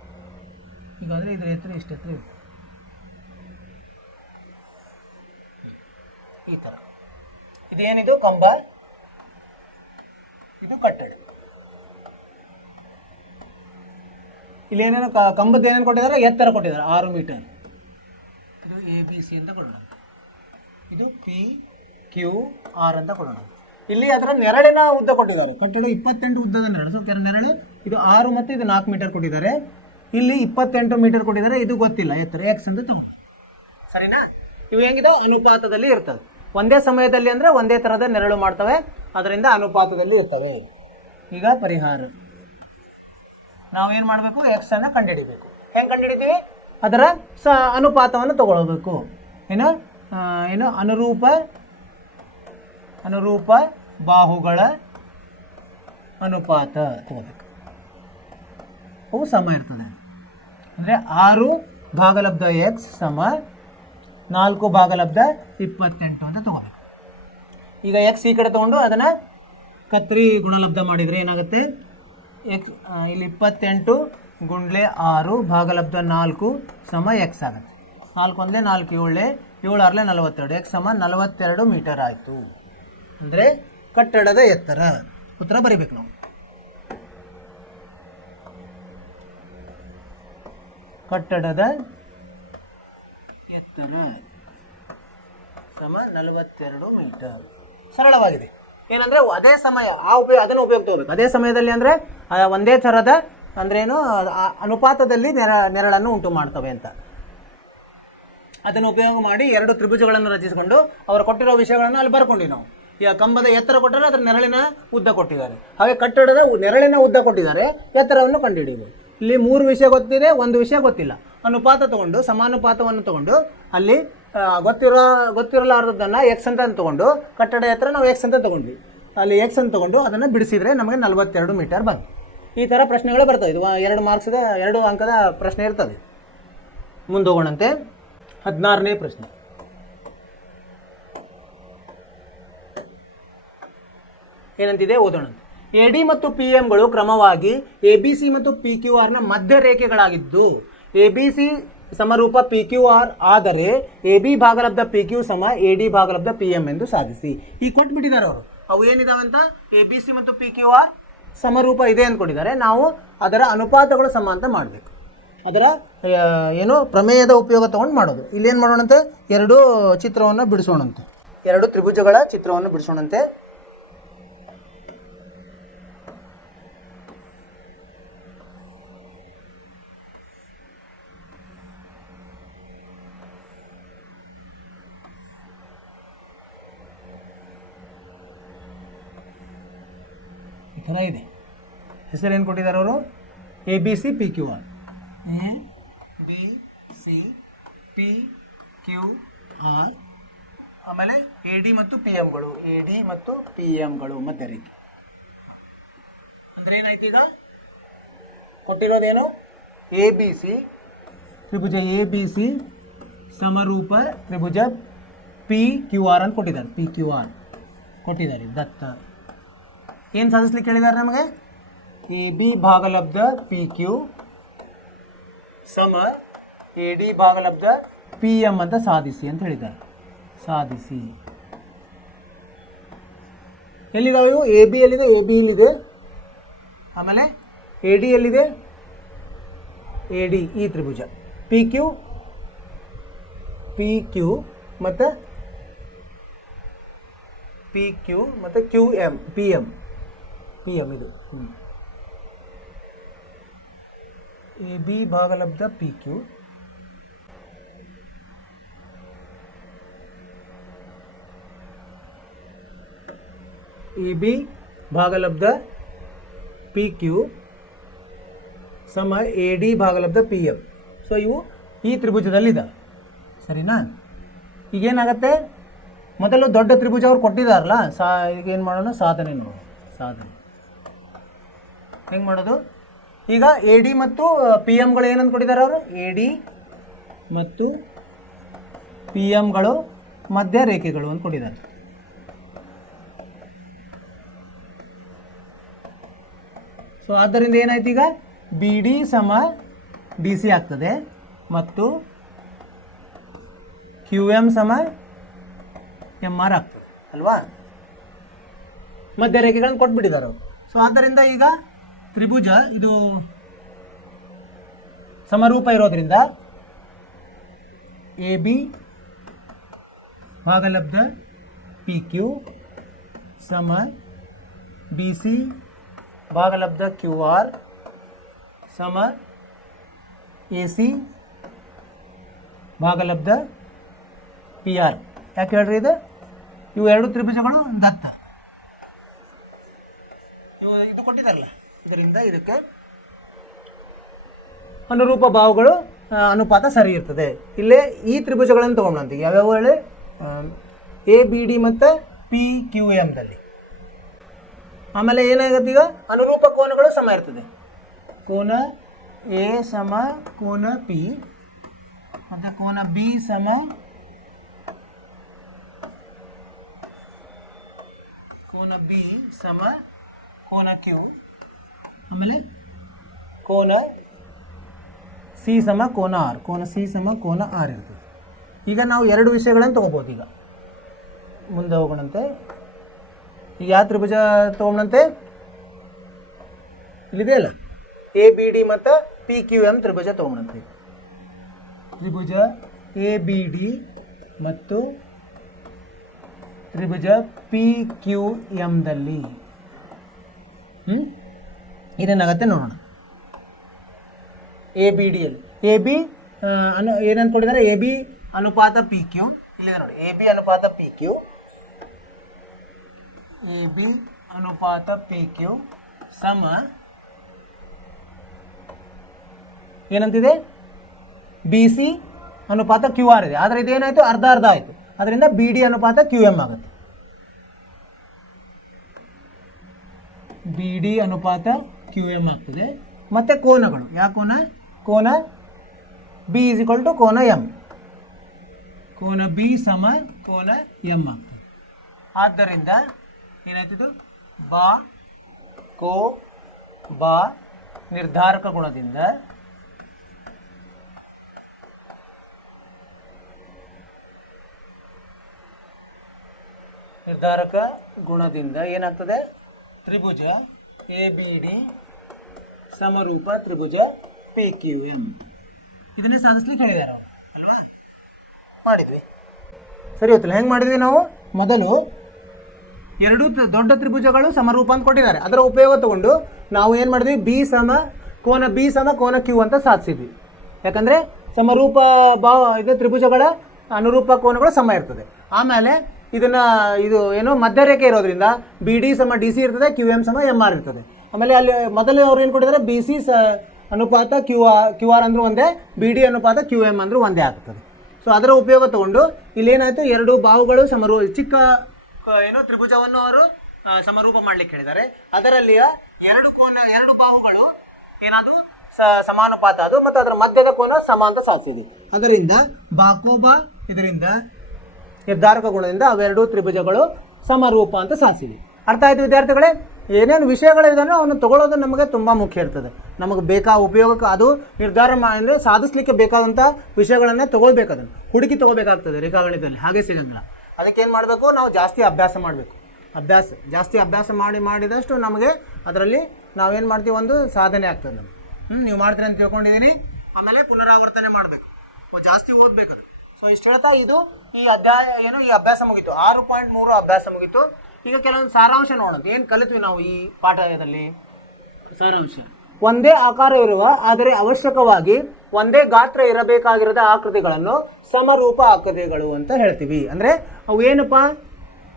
ಈಗಾದರೆ ಇದರ ಎತ್ತರ ಇಷ್ಟು ಎತ್ತರ ಇದೆ. ಈ ಥರ ಇದೇನಿದು? ಕಂಬ. ಇದು ಕಟ್ಟಡ. ಇಲ್ಲಿ ಏನೇನು ಕಂಬದ ಏನೇನು ಕೊಟ್ಟಿದ್ದಾರೆ? ಎತ್ತರ ಕೊಟ್ಟಿದ್ದಾರೆ 6 ಮೀಟರ್. ಇದು ಎ ಬಿ ಸಿ ಅಂತ ಕೊಡೋಣ, ಇದು ಪಿ ಕ್ಯೂ ಆರ್ ಅಂತ ಕೊಡೋಣ. ಇಲ್ಲಿ ಅದರ ನೆರಳಿನ ಉದ್ದ ಕೊಟ್ಟಿದ್ದಾರೆ. ಕಟ್ಟಡ 28 ಉದ್ದದ ನೆರಳು. ಸೊ ನೆರಳು ಇದು 6 ಮತ್ತು ಇದು 4 ಮೀಟರ್ ಕೊಟ್ಟಿದ್ದಾರೆ. ಇಲ್ಲಿ 28 ಮೀಟರ್ ಕೊಟ್ಟಿದ್ದಾರೆ. ಇದು ಗೊತ್ತಿಲ್ಲ ಎತ್ತರ ಎಕ್ಸ್ ಅಂತ ತಗೊಂಡು, ಸರಿನಾ? ಇವು ಹೆಂಗಿದೆ, ಅನುಪಾತದಲ್ಲಿ ಇರ್ತವೆ. ಒಂದೇ ಸಮಯದಲ್ಲಿ ಅಂದರೆ ಒಂದೇ ಥರದ ನೆರಳು ಮಾಡ್ತವೆ, ಅದರಿಂದ ಅನುಪಾತದಲ್ಲಿ ಇರ್ತವೆ. ಈಗ ಪರಿಹಾರ ನಾವೇನು ಮಾಡಬೇಕು, ಎಕ್ಸ್ ಅನ್ನು ಕಂಡುಹಿಡಿಬೇಕು. ಹೆಂಗೆ ಕಂಡುಹಿಡಿತೀವಿ, ಅದರ ಅನುಪಾತವನ್ನು ತಗೊಳ್ಬೇಕು. ಏನು ಅನುರೂಪ ಬಾಹುಗಳ ಅನುಪಾತ ತಗೋಬೇಕು. ಅವು ಸಮ ಇರ್ತದೆ. ಅಂದರೆ 6 ಭಾಗಲಬ್ಧ ಎಕ್ಸ್ ಸಮ 4 ಭಾಗಲಬ್ಧ 28 ಅಂತ ತಗೋಬೇಕು. ಈಗ ಎಕ್ಸ್ ಈ ಕಡೆ ತೊಗೊಂಡು ಅದನ್ನು ಕತ್ರಿ ಗುಣಲಬ್ಧ ಮಾಡಿದರೆ ಏನಾಗುತ್ತೆ, ಎಕ್ಸ್ ಇಲ್ಲಿ 28 ಗುಂಡ್ಲೆ 6 ಭಾಗಲಬ್ಧ 4 ಸಮ ಎಕ್ಸ್ ಆಗುತ್ತೆ. 4 ಒಂದೇ 4 7 7 6 42 ಎಕ್ಸ್ ಸಮ 42 ಮೀಟರ್ ಆಯಿತು. ಅಂದರೆ ಕಟ್ಟಡದ ಎತ್ತರ. ಉತ್ತರ ಬರೀಬೇಕು ನಾವು. ಕಟ್ಟಡದ ಎತ್ತರ ಸಮ 42 ಮೀಟರ್. ಸರಳವಾಗಿದೆ. ಏನಂದರೆ ಅದೇ ಸಮಯ ಅದನ್ನು ಉಪಯೋಗ ತಗೋಬೇಕು. ಅದೇ ಸಮಯದಲ್ಲಿ ಅಂದರೆ ಒಂದೇ ಥರದ ಅಂದ್ರೇನು ಅನುಪಾತದಲ್ಲಿ ನೆರಳನ್ನು ಉಂಟು ಮಾಡ್ತವೆ ಅಂತ. ಅದನ್ನು ಉಪಯೋಗ ಮಾಡಿ 2 ತ್ರಿಭುಜಗಳನ್ನು ರಚಿಸಿಕೊಂಡು ಅವರು ಕೊಟ್ಟಿರೋ ವಿಷಯಗಳನ್ನು ಅಲ್ಲಿ ಬರ್ಕೊಂಡಿವಿ ನಾವು. ಈಗ ಕಂಬದ ಎತ್ತರ ಕೊಟ್ಟರೆ ಅದರ ನೆರಳಿನ ಉದ್ದ ಕೊಟ್ಟಿದ್ದಾರೆ. ಹಾಗೆ ಕಟ್ಟಡದ ನೆರಳಿನ ಉದ್ದ ಕೊಟ್ಟಿದ್ದಾರೆ, ಎತ್ತರವನ್ನು ಕಂಡುಹಿಡಿಯಬಹುದು. ಇಲ್ಲಿ 3 ವಿಷಯ ಗೊತ್ತಿದೆ, 1 ವಿಷಯ ಗೊತ್ತಿಲ್ಲ. ಅನುಪಾತ ತಗೊಂಡು ಸಮಾನುಪಾತವನ್ನು ತಗೊಂಡು ಅಲ್ಲಿ ಗೊತ್ತಿರಲಾರದನ್ನು ಎಕ್ಸ್ ಅಂತ ತಗೊಂಡು ಕಟ್ಟಡ ಎತ್ತರ ನಾವು ಎಕ್ಸ್ ಅಂತ ತಗೊಂಡ್ವಿ. ಅಲ್ಲಿ ಎಕ್ಸ್ ಅಂತ ತಗೊಂಡು ಅದನ್ನು ಬಿಡಿಸಿದರೆ ನಮಗೆ 42 ಮೀಟರ್ ಬಂತು. ಈ ಥರ ಪ್ರಶ್ನೆಗಳು ಬರ್ತವೆ. ಇದು 2 ಮಾರ್ಕ್ಸ್ದ 2 ಅಂಕದ ಪ್ರಶ್ನೆ ಇರ್ತದೆ. ಮುಂದೋಗೋಣಂತೆ 16ನೇ ಪ್ರಶ್ನೆ. ಏನಂತಿದೆ ಓದೋಣ. ಎ ಡಿ ಮತ್ತು ಪಿ ಎಂಗಳು ಕ್ರಮವಾಗಿ ಎ ಬಿ ಸಿ ಮತ್ತು ಪಿ ಕ್ಯೂ ಆರ್ನ ಮಧ್ಯ ರೇಖೆಗಳಾಗಿದ್ದು ಎ ಬಿ ಸಿ ಸಮರೂಪ ಪಿ ಕ್ಯೂ ಆರ್ ಆದರೆ ಎ ಬಿ ಭಾಗಲಬ್ಧ ಪಿ ಕ್ಯೂ ಸಮ ಎ ಡಿ ಭಾಗಲಬ್ಧ ಪಿ ಎಂ ಎಂದು ಸಾಧಿಸಿ. ಈ ಕೊಟ್ಬಿಟ್ಟಿದ್ದಾರೆ ಅವರು. ಅವು ಏನಿದಾವೆ ಅಂತ, ಎ ಬಿ ಸಿ ಮತ್ತು ಪಿ ಕ್ಯೂ ಆರ್ ಸಮರೂಪ ಇದೆ ಅಂದ್ಕೊಂಡಿದ್ದಾರೆ. ನಾವು ಅದರ ಅನುಪಾತಗಳು ಸಮ ಅಂತ ಮಾಡಬೇಕು. ಅದರ ಏನು ಪ್ರಮೇಯದ ಉಪಯೋಗ ತಗೊಂಡು ಮಾಡೋದು. ಇಲ್ಲೇನು ಮಾಡೋಣಂತೆ, 2 ಚಿತ್ರವನ್ನು ಬಿಡಿಸೋಣಂತೆ. 2 ತ್ರಿಭುಜಗಳ ಚಿತ್ರವನ್ನು ಬಿಡಿಸೋಣಂತೆ. ಈ ಥರ ಇದೆ. ಹೆಸರು ಏನು ಕೊಟ್ಟಿದ್ದಾರೆ ಅವರು, A B C P Q R. A B C P Q R. ಆಮೇಲೆ ಎ ಡಿ ಮತ್ತು ಪಿ ಎಂಗಳು, ಎ ಡಿ ಮತ್ತು ಪಿ ಎಂಗಳು ಮಧ್ಯ ರೇಖೆ. ಅಂದರೆ ಏನಾಯ್ತು, ಈಗ ಕೊಟ್ಟಿರೋದೇನು, ಎ ಬಿ ಸಿ ತ್ರಿಭುಜ ಎ ಬಿ ಸಿ ಸಮರೂಪ ತ್ರಿಭುಜ ಪಿ ಕ್ಯೂ ಆರ್ ಅಂತ ಕೊಟ್ಟಿದ್ದಾರೆ. ಪಿ ಕ್ಯೂ ಆರ್ ಕೊಟ್ಟಿದ್ದಾರೆ. ದತ್ತ ಏನು ಸಾಧಿಸ್ಲಿಕ್ಕೆ ಹೇಳಿದ್ದಾರೆ ನಮಗೆ, ಎ ಬಿ ಭಾಗಲಬ್ಧ ಪಿ ಕ್ಯೂ ಸಮ ಎ ಡಿ ಭಾಗಲಬ್ಧ ಪಿ ಎಂ ಅಂತ ಸಾಧಿಸಿ ಅಂತ ಹೇಳಿದ್ದಾರೆ. ಸಾಧಿಸಿ. ಎಲ್ಲಿದಾವೆ ಇವು, ಎ ಬಿ ಎಲ್ಲಿದೆ, ಎ ಬಿ ಇಲ್ಲಿದೆ. ಆಮೇಲೆ ಎ ಡಿ ಎಲ್ಲಿದೆ, ಎ ಡಿ ಈ ತ್ರಿಭುಜ. ಪಿ ಕ್ಯೂ ಮತ್ತು ಪಿ ಕ್ಯೂ ಮತ್ತು ಕ್ಯೂ ಎಂ, ಪಿ ಎಂ ಇದು ಎ ಬಿ ಭಾಗಲಬ್ಧ ಪಿ ಕ್ಯೂ ಎ ಬಿ ಭಾಗಲಬ್ಧ ಪಿ ಕ್ಯೂ ಸಮ ಎ ಡಿ ಭಾಗಲಬ್ಧ ಪಿ ಎಂ. ಸೊ ಇವು ಈ ತ್ರಿಭುಜದಲ್ಲಿದೆ, ಸರಿನಾ? ಈಗೇನಾಗತ್ತೆ, ಮೊದಲು ದೊಡ್ಡ ತ್ರಿಭುಜ ಅವ್ರು ಕೊಟ್ಟಿದ್ದಾರಲ್ಲ, ಈಗ ಏನು ಮಾಡೋಣ, ಸಾಧನೆ ನೋಡೋಣ. ಸಾಧನೆ ಹೆಂಗೆ ಮಾಡೋದು, ಈಗ ಎ ಡಿ ಮತ್ತು ಪಿ ಎಂಗಳು ಏನಂತ ಕೊಟ್ಟಿದ್ದಾರೆ ಅವರು, ಎ ಡಿ ಮತ್ತು ಪಿ ಎಂಗಳು ಮಧ್ಯ ರೇಖೆಗಳು ಅಂತ ಕೊಟ್ಟಿದ್ದಾರೆ. ಸೊ ಆದ್ದರಿಂದ ಏನಾಯ್ತು, ಈಗ ಬಿ ಡಿ ಸಮ ಡಿ ಸಿ ಆಗ್ತದೆ ಮತ್ತು ಕ್ಯೂ ಎಮ್ ಸಮ ಎಮ್ ಆರ್ ಆಗ್ತದೆ ಅಲ್ವಾ? ಮಧ್ಯ ರೇಖೆಗಳನ್ನು ಕೊಟ್ಬಿಟ್ಟಿದ್ದಾರೆ ಅವರು. ಸೊ ಆದ್ದರಿಂದ ಈಗ ತ್ರಿಭುಜ ಇದು ಸಮರೂಪ ಇರೋದ್ರಿಂದ ಎ ಬಿ ಭಾಗಲಬ್ಧ ಪಿ ಕ್ಯೂ ಸಮ ಬಿ ಸಿ ಭಾಗಲಬ್ಧ ಕ್ಯೂ ಆರ್ ಸಮ ಎ ಸಿ ಭಾಗಲಬ್ಧ ಪಿ ಆರ್. ಯಾಕೆ ಹೇಳ್ರಿ ಇದು? ಇವು ಎರಡು ತ್ರಿಭುಜಗಳು ದತ್ತ. ಇದು ಕೊಟ್ಟಿದ್ದಾರಲ್ಲ, ಇದರಿಂದ ಇದಕ್ಕೆ ಅನುರೂಪ ಬಾಹುಗಳು ಅನುಪಾತ ಸರಿ ಇರ್ತದೆ. ಇಲ್ಲೇ ಈ ತ್ರಿಭುಜಗಳನ್ನು ತೊಗೊಂಡಂತೀವಿ ಯಾವ್ಯಾವ ಹೇಳಿ, ಎ ಬಿ ಡಿ ಮತ್ತು ಪಿ ಕ್ಯೂ ಎಮ್ದಲ್ಲಿ. ಆಮೇಲೆ ಏನಾಗುತ್ತೆ ಈಗ, ಅನುರೂಪ ಕೋನಗಳು ಸಮ ಇರ್ತದೆ. ಕೋನ ಎ ಸಮ ಕೋನ ಪಿ ಮತ್ತು ಕೋನ ಬಿ ಸಮ ಕೋನ ಬಿ ಸಮ ಕೋನ ಕ್ಯೂ. ಆಮೇಲೆ ಕೋನ ಸಿ ಸಮ ಕೋನ ಆರ್, ಕೋನ ಸಿ ಸಮ ಕೋನ ಆರ್ ಇರ್ತದೆ. ಈಗ ನಾವು ಎರಡು ವಿಷಯಗಳನ್ನು ತೊಗೋಬೋದು. ಈಗ ಮುಂದೆ ಹೋಗೋಣಂತೆ. ಈಗ ಯಾವ ತ್ರಿಭುಜ ತೊಗೊಂಡಂತೆ, ಇಲ್ಲಿದೆ ಅಲ್ಲ, ಎ ಬಿ ಡಿ ಮತ್ತು ಪಿ ಕ್ಯೂ ಎಮ್ ತ್ರಿಭುಜ ತೊಗೊಂಡಂತೆ. ತ್ರಿಭುಜ ಎ ಬಿ ಡಿ ಮತ್ತು ತ್ರಿಭುಜ ಪಿ ಕ್ಯೂ ಎಮ್ದಲ್ಲಿ ಇದೇನಾಗತ್ತೆ ನೋಡೋಣ. ಎ ಬಿ ಡಿಯಲ್ಲಿ ಎ ಬಿ ಏನಂತ ಕೊಟ್ಟಿದ್ದಾರೆ, ಎ ಬಿ ಅನುಪಾತ ಪಿ ಕ್ಯೂ ಇಲ್ಲಿದೆ ನೋಡಿ. ಎ ಬಿ ಅನುಪಾತ ಪಿ ಕ್ಯೂ, ಎ ಬಿ ಅನುಪಾತ ಪಿ ಕ್ಯೂ ಸಮ ಏನಂತಿದೆ, ಬಿ ಸಿ ಅನುಪಾತ ಕ್ಯೂ ಆರ್ ಇದೆ. ಆದರೆ ಇದೇನಾಯಿತು, ಅರ್ಧ ಅರ್ಧ ಆಯಿತು. ಅದರಿಂದ ಬಿ ಡಿ ಅನುಪಾತ ಕ್ಯೂ ಎಮ್ ಆಗುತ್ತೆ. ಬಿ ಡಿ ಅನುಪಾತ ಕ್ಯೂ ಎಮ್ ಆಗ್ತದೆ. ಮತ್ತು ಕೋನಗಳು, ಯಾವ ಕೋನ, ಕೋನ ಬಿ ಇಸ್ ಈಕ್ವಲ್ ಟು ಕೋನ ಎಮ್, ಕೋನ ಬಿ ಸಮ ಕೋನ ಎಮ್ ಆಗ್ತದೆ. ಆದ್ದರಿಂದ ಏನಾಯ್ತದು, ಬಾ ಕೋ ಬಾ ನಿರ್ಧಾರಕ ಗುಣದಿಂದ ಏನಾಗ್ತದೆ, ತ್ರಿಭುಜ ಎ ಬಿ ಡಿ ಸಮರೂಪ ತ್ರಿಭುಜ ಪಿ ಕ್ಯೂ ಎಮ್. ಇದನ್ನೇ ಸಾಧಿಸ್ಲಿಕ್ಕೆ ಹೇಳಿದ್ದಾರೆ ಅವರು ಅಲ್ವಾ. ಮಾಡಿದ್ವಿ ಸರಿ ಗೊತ್ತಿಲ್ಲ ಹೆಂಗೆ ಮಾಡಿದ್ವಿ ನಾವು. ಮೊದಲು ಎರಡು ದೊಡ್ಡ ತ್ರಿಭುಜಗಳು ಸಮರೂಪ ಅಂತ ಕೊಟ್ಟಿದ್ದಾರೆ. ಅದರ ಉಪಯೋಗ ತಗೊಂಡು ನಾವು ಏನು ಮಾಡಿದ್ವಿ, ಕೋನ ಬಿ ಸಮ ಕೋನ ಕ್ಯೂ ಅಂತ ಸಾಧಿಸಿದ್ವಿ. ಯಾಕಂದರೆ ಸಮರೂಪ ಇದು ತ್ರಿಭುಜಗಳ ಅನುರೂಪ ಕೋನಗಳು ಸಮ ಇರ್ತದೆ. ಆಮೇಲೆ ಇದು ಏನು ಮಧ್ಯರೇಖೆ ಇರೋದ್ರಿಂದ ಬಿ ಡಿ ಸಮ ಡಿ ಸಿ ಇರ್ತದೆ, ಕ್ಯೂ ಎಮ್ ಸಮ ಎಮ್ ಆರ್ ಇರ್ತದೆ. ಆಮೇಲೆ ಅಲ್ಲಿ ಮೊದಲು ಅವ್ರು ಏನು ಕೊಟ್ಟಿದ್ದಾರೆ, ಬಿ ಸಿ ಅನುಪಾತ ಕ್ಯೂ ಆರ್ ಅಂದರೂ ಒಂದೇ, ಬಿ ಡಿ ಅನುಪಾತ ಕ್ಯೂ ಎಮ್ ಅಂದರೂ ಒಂದೇ ಆಗ್ತದೆ. ಸೊ ಅದರ ಉಪಯೋಗ ತಗೊಂಡು ಇಲ್ಲೇನಾಯಿತು, ಎರಡು ಬಾಹುಗಳು ಚಿಕ್ಕ ಏನೋ ತ್ರಿಭುಜವನ್ನು ಅವರು ಸಮರೂಪ ಮಾಡಲಿಕ್ಕೆ ಹೇಳಿದ್ದಾರೆ. ಅದರಲ್ಲಿಯ ಎರಡು ಬಾಹುಗಳು ಏನಾದರೂ ಸಮಾನುಪಾತ ಅದು, ಮತ್ತು ಅದರ ಮಧ್ಯದ ಕೋನ ಸಮ ಅಂತ ಸಾಧಿಸಿದೆ. ಅದರಿಂದ ಬಾಕೋಬಾ ಇದರಿಂದ ನಿರ್ಧಾರಕ ಗುಣದಿಂದ ಅವೆರಡು ತ್ರಿಭುಜಗಳು ಸಮರೂಪ ಅಂತ ಸಾಧಿಸಿದೆ. ಅರ್ಥ ಆಯಿತು ವಿದ್ಯಾರ್ಥಿಗಳೇ. ಏನೇನು ವಿಷಯಗಳಿದಾನೋ ಅವನು ತಗೊಳ್ಳೋದು ನಮಗೆ ತುಂಬ ಮುಖ್ಯ ಇರ್ತದೆ. ನಮಗೆ ಉಪಯೋಗಕ್ಕೆ ಅದು ನಿರ್ಧಾರ ಅಂದರೆ ಸಾಧಿಸಲಿಕ್ಕೆ ಬೇಕಾದಂಥ ವಿಷಯಗಳನ್ನೇ ತೊಗೊಳ್ಬೇಕು. ಅದನ್ನು ಹುಡುಕಿ ತೊಗೋಬೇಕಾಗ್ತದೆ ರೇಖಾಗಣಿತದಲ್ಲಿ, ಹಾಗೆ ಸಿಗಂಗಿಲ್ಲ. ಅದಕ್ಕೇನು ಮಾಡಬೇಕು, ನಾವು ಜಾಸ್ತಿ ಅಭ್ಯಾಸ ಮಾಡಬೇಕು. ಜಾಸ್ತಿ ಅಭ್ಯಾಸ ಮಾಡಿದಷ್ಟು ನಮಗೆ ಅದರಲ್ಲಿ ನಾವೇನು ಮಾಡ್ತೀವಿ, ಒಂದು ಸಾಧನೆ ಆಗ್ತದೆ ನಮಗೆ. ನೀವು ಮಾಡ್ತೀರಿ ಅಂತ ತಿಳ್ಕೊಂಡಿದ್ದೀನಿ. ಆಮೇಲೆ ಪುನರಾವರ್ತನೆ ಮಾಡಬೇಕು, ಜಾಸ್ತಿ ಓದಬೇಕು ಅದು. ಸೊ ಇಷ್ಟು ಹೇಳ್ತಾ ಈ ಅಭ್ಯಾಸ ಮುಗೀತು. 6.3 ಅಭ್ಯಾಸ ಮುಗೀತು. ಈಗ ಕೆಲವೊಂದು ಸಾರಾಂಶ ನೋಡೋಣ. ಏನು ಕಲಿತ್ವಿ ನಾವು ಈ ಪಾಠದಲ್ಲಿ? ಸಾರಾಂಶ: ಒಂದೇ ಆಕಾರವಿರುವ ಆದರೆ ಅವಶ್ಯಕವಾಗಿ ಒಂದೇ ಗಾತ್ರ ಇರಬೇಕಾಗಿರದ ಆಕೃತಿಗಳನ್ನು ಸಮರೂಪ ಆಕೃತಿಗಳು ಅಂತ ಹೇಳ್ತೀವಿ. ಅಂದರೆ ಅವು ಏನಪ್ಪ,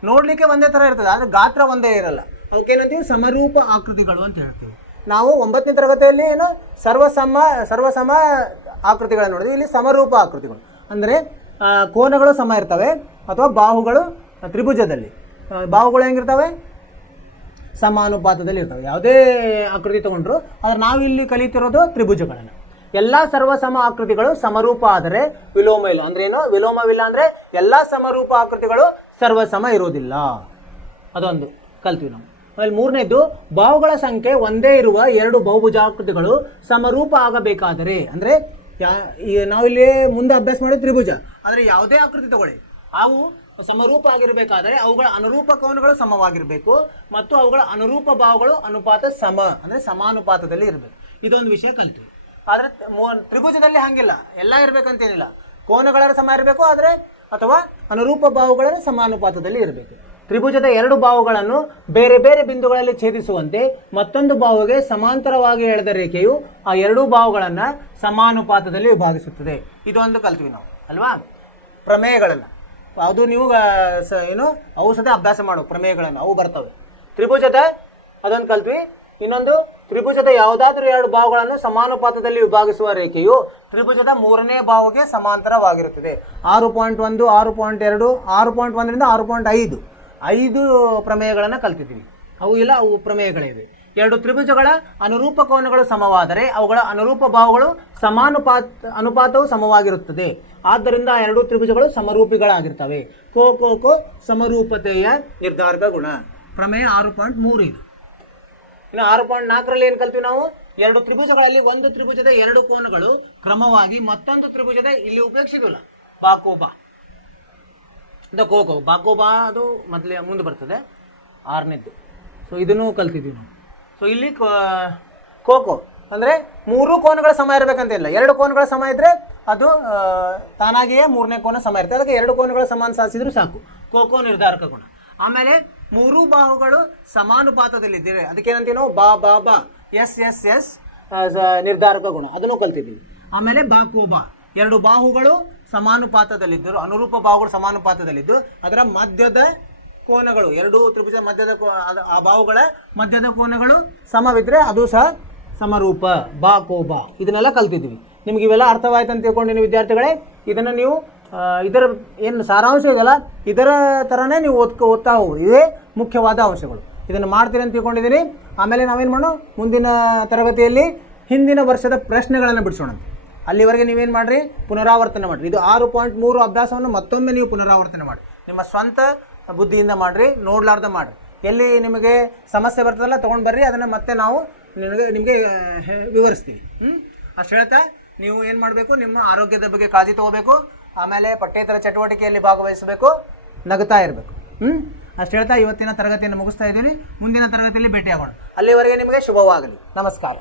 ನೋಡಲಿಕ್ಕೆ ಒಂದೇ ಥರ ಇರ್ತದೆ, ಆದರೆ ಗಾತ್ರ ಒಂದೇ ಇರಲ್ಲ. ಅವಕ್ಕೇನಂತೀವಿ, ಸಮರೂಪ ಆಕೃತಿಗಳು ಅಂತ ಹೇಳ್ತೀವಿ. ನಾವು 9ನೇ ತರಗತಿಯಲ್ಲಿ ಸರ್ವಸಮ ಆಕೃತಿಗಳನ್ನು ನೋಡಿದ್ವಿ. ಇಲ್ಲಿ ಸಮರೂಪ ಆಕೃತಿಗಳು ಅಂದರೆ ಕೋನಗಳು ಸಮ ಇರ್ತವೆ, ಅಥವಾ ಬಾಹುಗಳು ತ್ರಿಭುಜದಲ್ಲಿ ಬಾಹುಗಳು ಹೆಂಗಿರ್ತವೆ, ಸಮಾನುಪಾತದಲ್ಲಿ ಇರ್ತವೆ. ಯಾವುದೇ ಆಕೃತಿ ತಗೊಂಡ್ರು, ಆದರೆ ನಾವಿಲ್ಲಿ ಕಲಿತಿರೋದು ತ್ರಿಭುಜಗಳನ್ನು. ಎಲ್ಲ ಸರ್ವಸಮ ಆಕೃತಿಗಳು ಸಮರೂಪ ಆದರೆ ವಿಲೋಮ ಇಲ್ಲ. ಅಂದ್ರೆ ಏನು, ವಿಲೋಮವಿಲ್ಲ ಅಂದರೆ ಎಲ್ಲ ಸಮರೂಪ ಆಕೃತಿಗಳು ಸರ್ವಸಮ ಇರೋದಿಲ್ಲ. ಅದೊಂದು ಕಲ್ತೀವಿ ನಾವು. ಆಮೇಲೆ 3ನೇದು, ಬಾಹುಗಳ ಸಂಖ್ಯೆ ಒಂದೇ ಇರುವ ಎರಡು ಬಹುಭುಜಾಕೃತಿಗಳು ಸಮರೂಪ ಆಗಬೇಕಾದರೆ, ಅಂದರೆ ನಾವಿಲ್ಲಿ ಮುಂದೆ ಅಭ್ಯಾಸ ಮಾಡಿ ತ್ರಿಭುಜ, ಆದರೆ ಯಾವುದೇ ಆಕೃತಿ ತಗೊಳ್ಳಿ, ಅವು ಸಮರೂಪ ಆಗಿರಬೇಕಾದರೆ ಅವುಗಳ ಅನುರೂಪ ಕೋನಗಳು ಸಮವಾಗಿರಬೇಕು, ಮತ್ತು ಅವುಗಳ ಅನುರೂಪ ಬಾಹುಗಳು ಅನುಪಾತ ಸಮ ಅಂದರೆ ಸಮಾನುಪಾತದಲ್ಲಿ ಇರಬೇಕು. ಇದೊಂದು ವಿಷಯ ಕಲಿತು. ಆದರೆ ತ್ರಿಭುಜದಲ್ಲಿ ಹಂಗಿಲ್ಲ, ಎಲ್ಲ ಇರಬೇಕಂತೇನಿಲ್ಲ. ಕೋನಗಳ ಸಮ ಇರಬೇಕು, ಆದರೆ ಅಥವಾ ಅನುರೂಪ ಬಾಹುಗಳ ಸಮಾನುಪಾತದಲ್ಲಿ ಇರಬೇಕು. ತ್ರಿಭುಜದ ಎರಡು ಬಾಹುಗಳನ್ನು ಬೇರೆ ಬೇರೆ ಬಿಂದುಗಳಲ್ಲಿ ಛೇದಿಸುವಂತೆ ಮತ್ತೊಂದು ಬಾಹುಗೆ ಸಮಾಂತರವಾಗಿ ಎಳೆದ ರೇಖೆಯು ಆ ಎರಡೂ ಬಾಹುಗಳನ್ನು ಸಮಾನುಪಾತದಲ್ಲಿ ವಿಭಾಗಿಸುತ್ತದೆ. ಇದೊಂದು ಕಲ್ತೀವಿ ನಾವು ಅಲ್ವಾ. ಪ್ರಮೇಯಗಳನ್ನು ಅದು ನೀವು ಏನು ಔಷಧ ಅಭ್ಯಾಸ ಮಾಡೋ ಪ್ರಮೇಯಗಳನ್ನು ಅವು ಬರ್ತವೆ. ತ್ರಿಭುಜದ ಅದೊಂದು ಕಲ್ತ್ವಿ. ಇನ್ನೊಂದು, ತ್ರಿಭುಜದ ಯಾವುದಾದ್ರೂ ಎರಡು ಬಾಹುಗಳನ್ನು ಸಮಾನುಪಾತದಲ್ಲಿ ವಿಭಾಗಿಸುವ ರೇಖೆಯು ತ್ರಿಭುಜದ ಮೂರನೇ ಬಾಹುಗೆ ಸಮಾಂತರವಾಗಿರುತ್ತದೆ. 6.1, 6.2, 6.1ರಿಂದ 6.5 5 ಪ್ರಮೇಯಗಳನ್ನು ಕಲ್ತಿದ್ದೀವಿ. ಅವು ಇಲ್ಲ, ಅವು ಪ್ರಮೇಯಗಳಿವೆ. ಎರಡು ತ್ರಿಭುಜಗಳ ಅನುರೂಪ ಕೋನಗಳು ಸಮವಾದರೆ ಅವುಗಳ ಅನುರೂಪ ಬಾಹುಗಳು ಅನುಪಾತವು ಸಮವಾಗಿರುತ್ತದೆ. ಆದ್ದರಿಂದ ಎರಡು ತ್ರಿಭುಜಗಳು ಸಮರೂಪಿಗಳಾಗಿರ್ತವೆ. ಕೋ ಸಮರೂಪತೆಯ ನಿರ್ಧಾರಕ ಗುಣ. ಪ್ರಮೇಯ 6.3 ಇದು. ಇನ್ನು 6.4ರಲ್ಲಿ ಏನು ಕಲ್ತೀವಿ ನಾವು? ಎರಡು ತ್ರಿಭುಜಗಳಲ್ಲಿ ಒಂದು ತ್ರಿಭುಜದ ಎರಡು ಕೋನಗಳು ಕ್ರಮವಾಗಿ ಮತ್ತೊಂದು ತ್ರಿಭುಜದ, ಇಲ್ಲಿ ಉಪಯೋಗಿಸಿದ್ವಲ್ಲ ಬಾಕೋಬಾ, ಕೋಕೋ ಬಾಕೋಬಾ, ಅದು ಮೊದಲೇ ಮುಂದೆ ಬರ್ತದೆ 6ನೇದ್ದು. ಸೊ ಇದನ್ನು ಕಲ್ತಿದ್ದೀವಿ ನಾವು. ಸೊ ಇಲ್ಲಿ ಕೋಕೋ ಅಂದರೆ ಮೂರು ಕೋನಗಳ ಸಮ ಇರಬೇಕಂತಿಲ್ಲ, ಎರಡು ಕೋನಗಳ ಸಮ ಇದ್ದರೆ ಅದು ತಾನಾಗಿಯೇ ಮೂರನೇ ಕೋನ ಸಮ ಇರ್ತದೆ. ಅದಕ್ಕೆ ಎರಡು ಕೋನಗಳ ಸಮಾನ ಸಾಧಿಸಿದ್ರು ಸಾಕು. ಕೋಕೋ ನಿರ್ಧಾರಕ ಗುಣ. ಆಮೇಲೆ ಮೂರು ಬಾಹುಗಳು ಸಮಾನುಪಾತದಲ್ಲಿದ್ದರೆ ಅದಕ್ಕೇನಂತೀವಿ ನಾವು? ಬಾ ಎಸ್ ನಿರ್ಧಾರಕ ಗುಣ, ಅದನ್ನು ಕಲ್ತಿದ್ದೀವಿ. ಆಮೇಲೆ ಬಾಕೋಬಾ, ಎರಡು ಬಾಹುಗಳು ಸಮಾನುಪಾತದಲ್ಲಿದ್ದರು, ಅನುರೂಪ ಬಾಹುಗಳು ಸಮಾನುಪಾತದಲ್ಲಿದ್ದು ಅದರ ಮಧ್ಯದ ಕೋನಗಳು, ಎರಡು ತ್ರಿಭುಜ ಮಧ್ಯದ ಆ ಬಾಹುಗಳ ಮಧ್ಯದ ಕೋನಗಳು ಸಮವಿದ್ರೆ ಅದು ಸಹ ಸಮರೂಪ. ಬಾಕೋಬಾ ಇದನ್ನೆಲ್ಲ ಕಲ್ತಿದ್ದೀವಿ. ನಿಮ್ಗೆ ಇವೆಲ್ಲ ಅರ್ಥವಾಯ್ತು ಅಂತ ತಿಳ್ಕೊಂಡಿನಿ ವಿದ್ಯಾರ್ಥಿಗಳೇ. ಇದನ್ನು ನೀವು ಇದರ ಏನು ಸಾರಾಂಶ ಇದೆಯಲ್ಲ ಇದರ ಥರನೇ ನೀವು ಓದ್ತಾ ಹೋಗ್ಬೋದು. ಇದೇ ಮುಖ್ಯವಾದ ಅಂಶಗಳು. ಇದನ್ನು ಮಾಡ್ತೀರಿ ಅಂತ ತಿಳ್ಕೊಂಡಿದ್ದೀನಿ. ಆಮೇಲೆ ನಾವೇನು ಮಾಡೋಣ, ಮುಂದಿನ ತರಗತಿಯಲ್ಲಿ ಹಿಂದಿನ ವರ್ಷದ ಪ್ರಶ್ನೆಗಳನ್ನು ಬಿಡಿಸೋಣ. ಅಲ್ಲಿವರೆಗೆ ನೀವೇನು ಮಾಡಿರಿ, ಪುನರಾವರ್ತನೆ ಮಾಡಿರಿ. ಇದು 6.3 ಅಭ್ಯಾಸವನ್ನು ಮತ್ತೊಮ್ಮೆ ನೀವು ಪುನರಾವರ್ತನೆ ಮಾಡಿ, ನಿಮ್ಮ ಸ್ವಂತ ಬುದ್ಧಿಯಿಂದ ಮಾಡಿರಿ, ನೋಡ್ಲಾರ್ದ ಮಾಡಿರಿ. ಎಲ್ಲಿ ನಿಮಗೆ ಸಮಸ್ಯೆ ಬರ್ತದಲ್ಲ ತೊಗೊಂಡು ಬರ್ರಿ, ಅದನ್ನು ಮತ್ತೆ ನಾವು ನಿಮಗೆ ವಿವರಿಸ್ತೀವಿ. ಅಷ್ಟು ಹೇಳ್ತಾ ನೀವು ಏನು ಮಾಡಬೇಕು, ನಿಮ್ಮ ಆರೋಗ್ಯದ ಬಗ್ಗೆ ಕಾಳಜಿ ತೊಗೋಬೇಕು. ಆಮೇಲೆ ಪಠ್ಯೇತರ ಚಟುವಟಿಕೆಯಲ್ಲಿ ಭಾಗವಹಿಸಬೇಕು, ನಗುತ್ತಾ ಇರಬೇಕು. ಅಷ್ಟು ಹೇಳ್ತಾ ಇವತ್ತಿನ ತರಗತಿಯನ್ನು ಮುಗಿಸ್ತಾ ಇದ್ದೀನಿ. ಮುಂದಿನ ತರಗತಿಯಲ್ಲಿ ಭೇಟಿಯಾಗೋಣ. ಅಲ್ಲಿವರೆಗೆ ನಿಮಗೆ ಶುಭವಾಗಲಿ. ನಮಸ್ಕಾರ.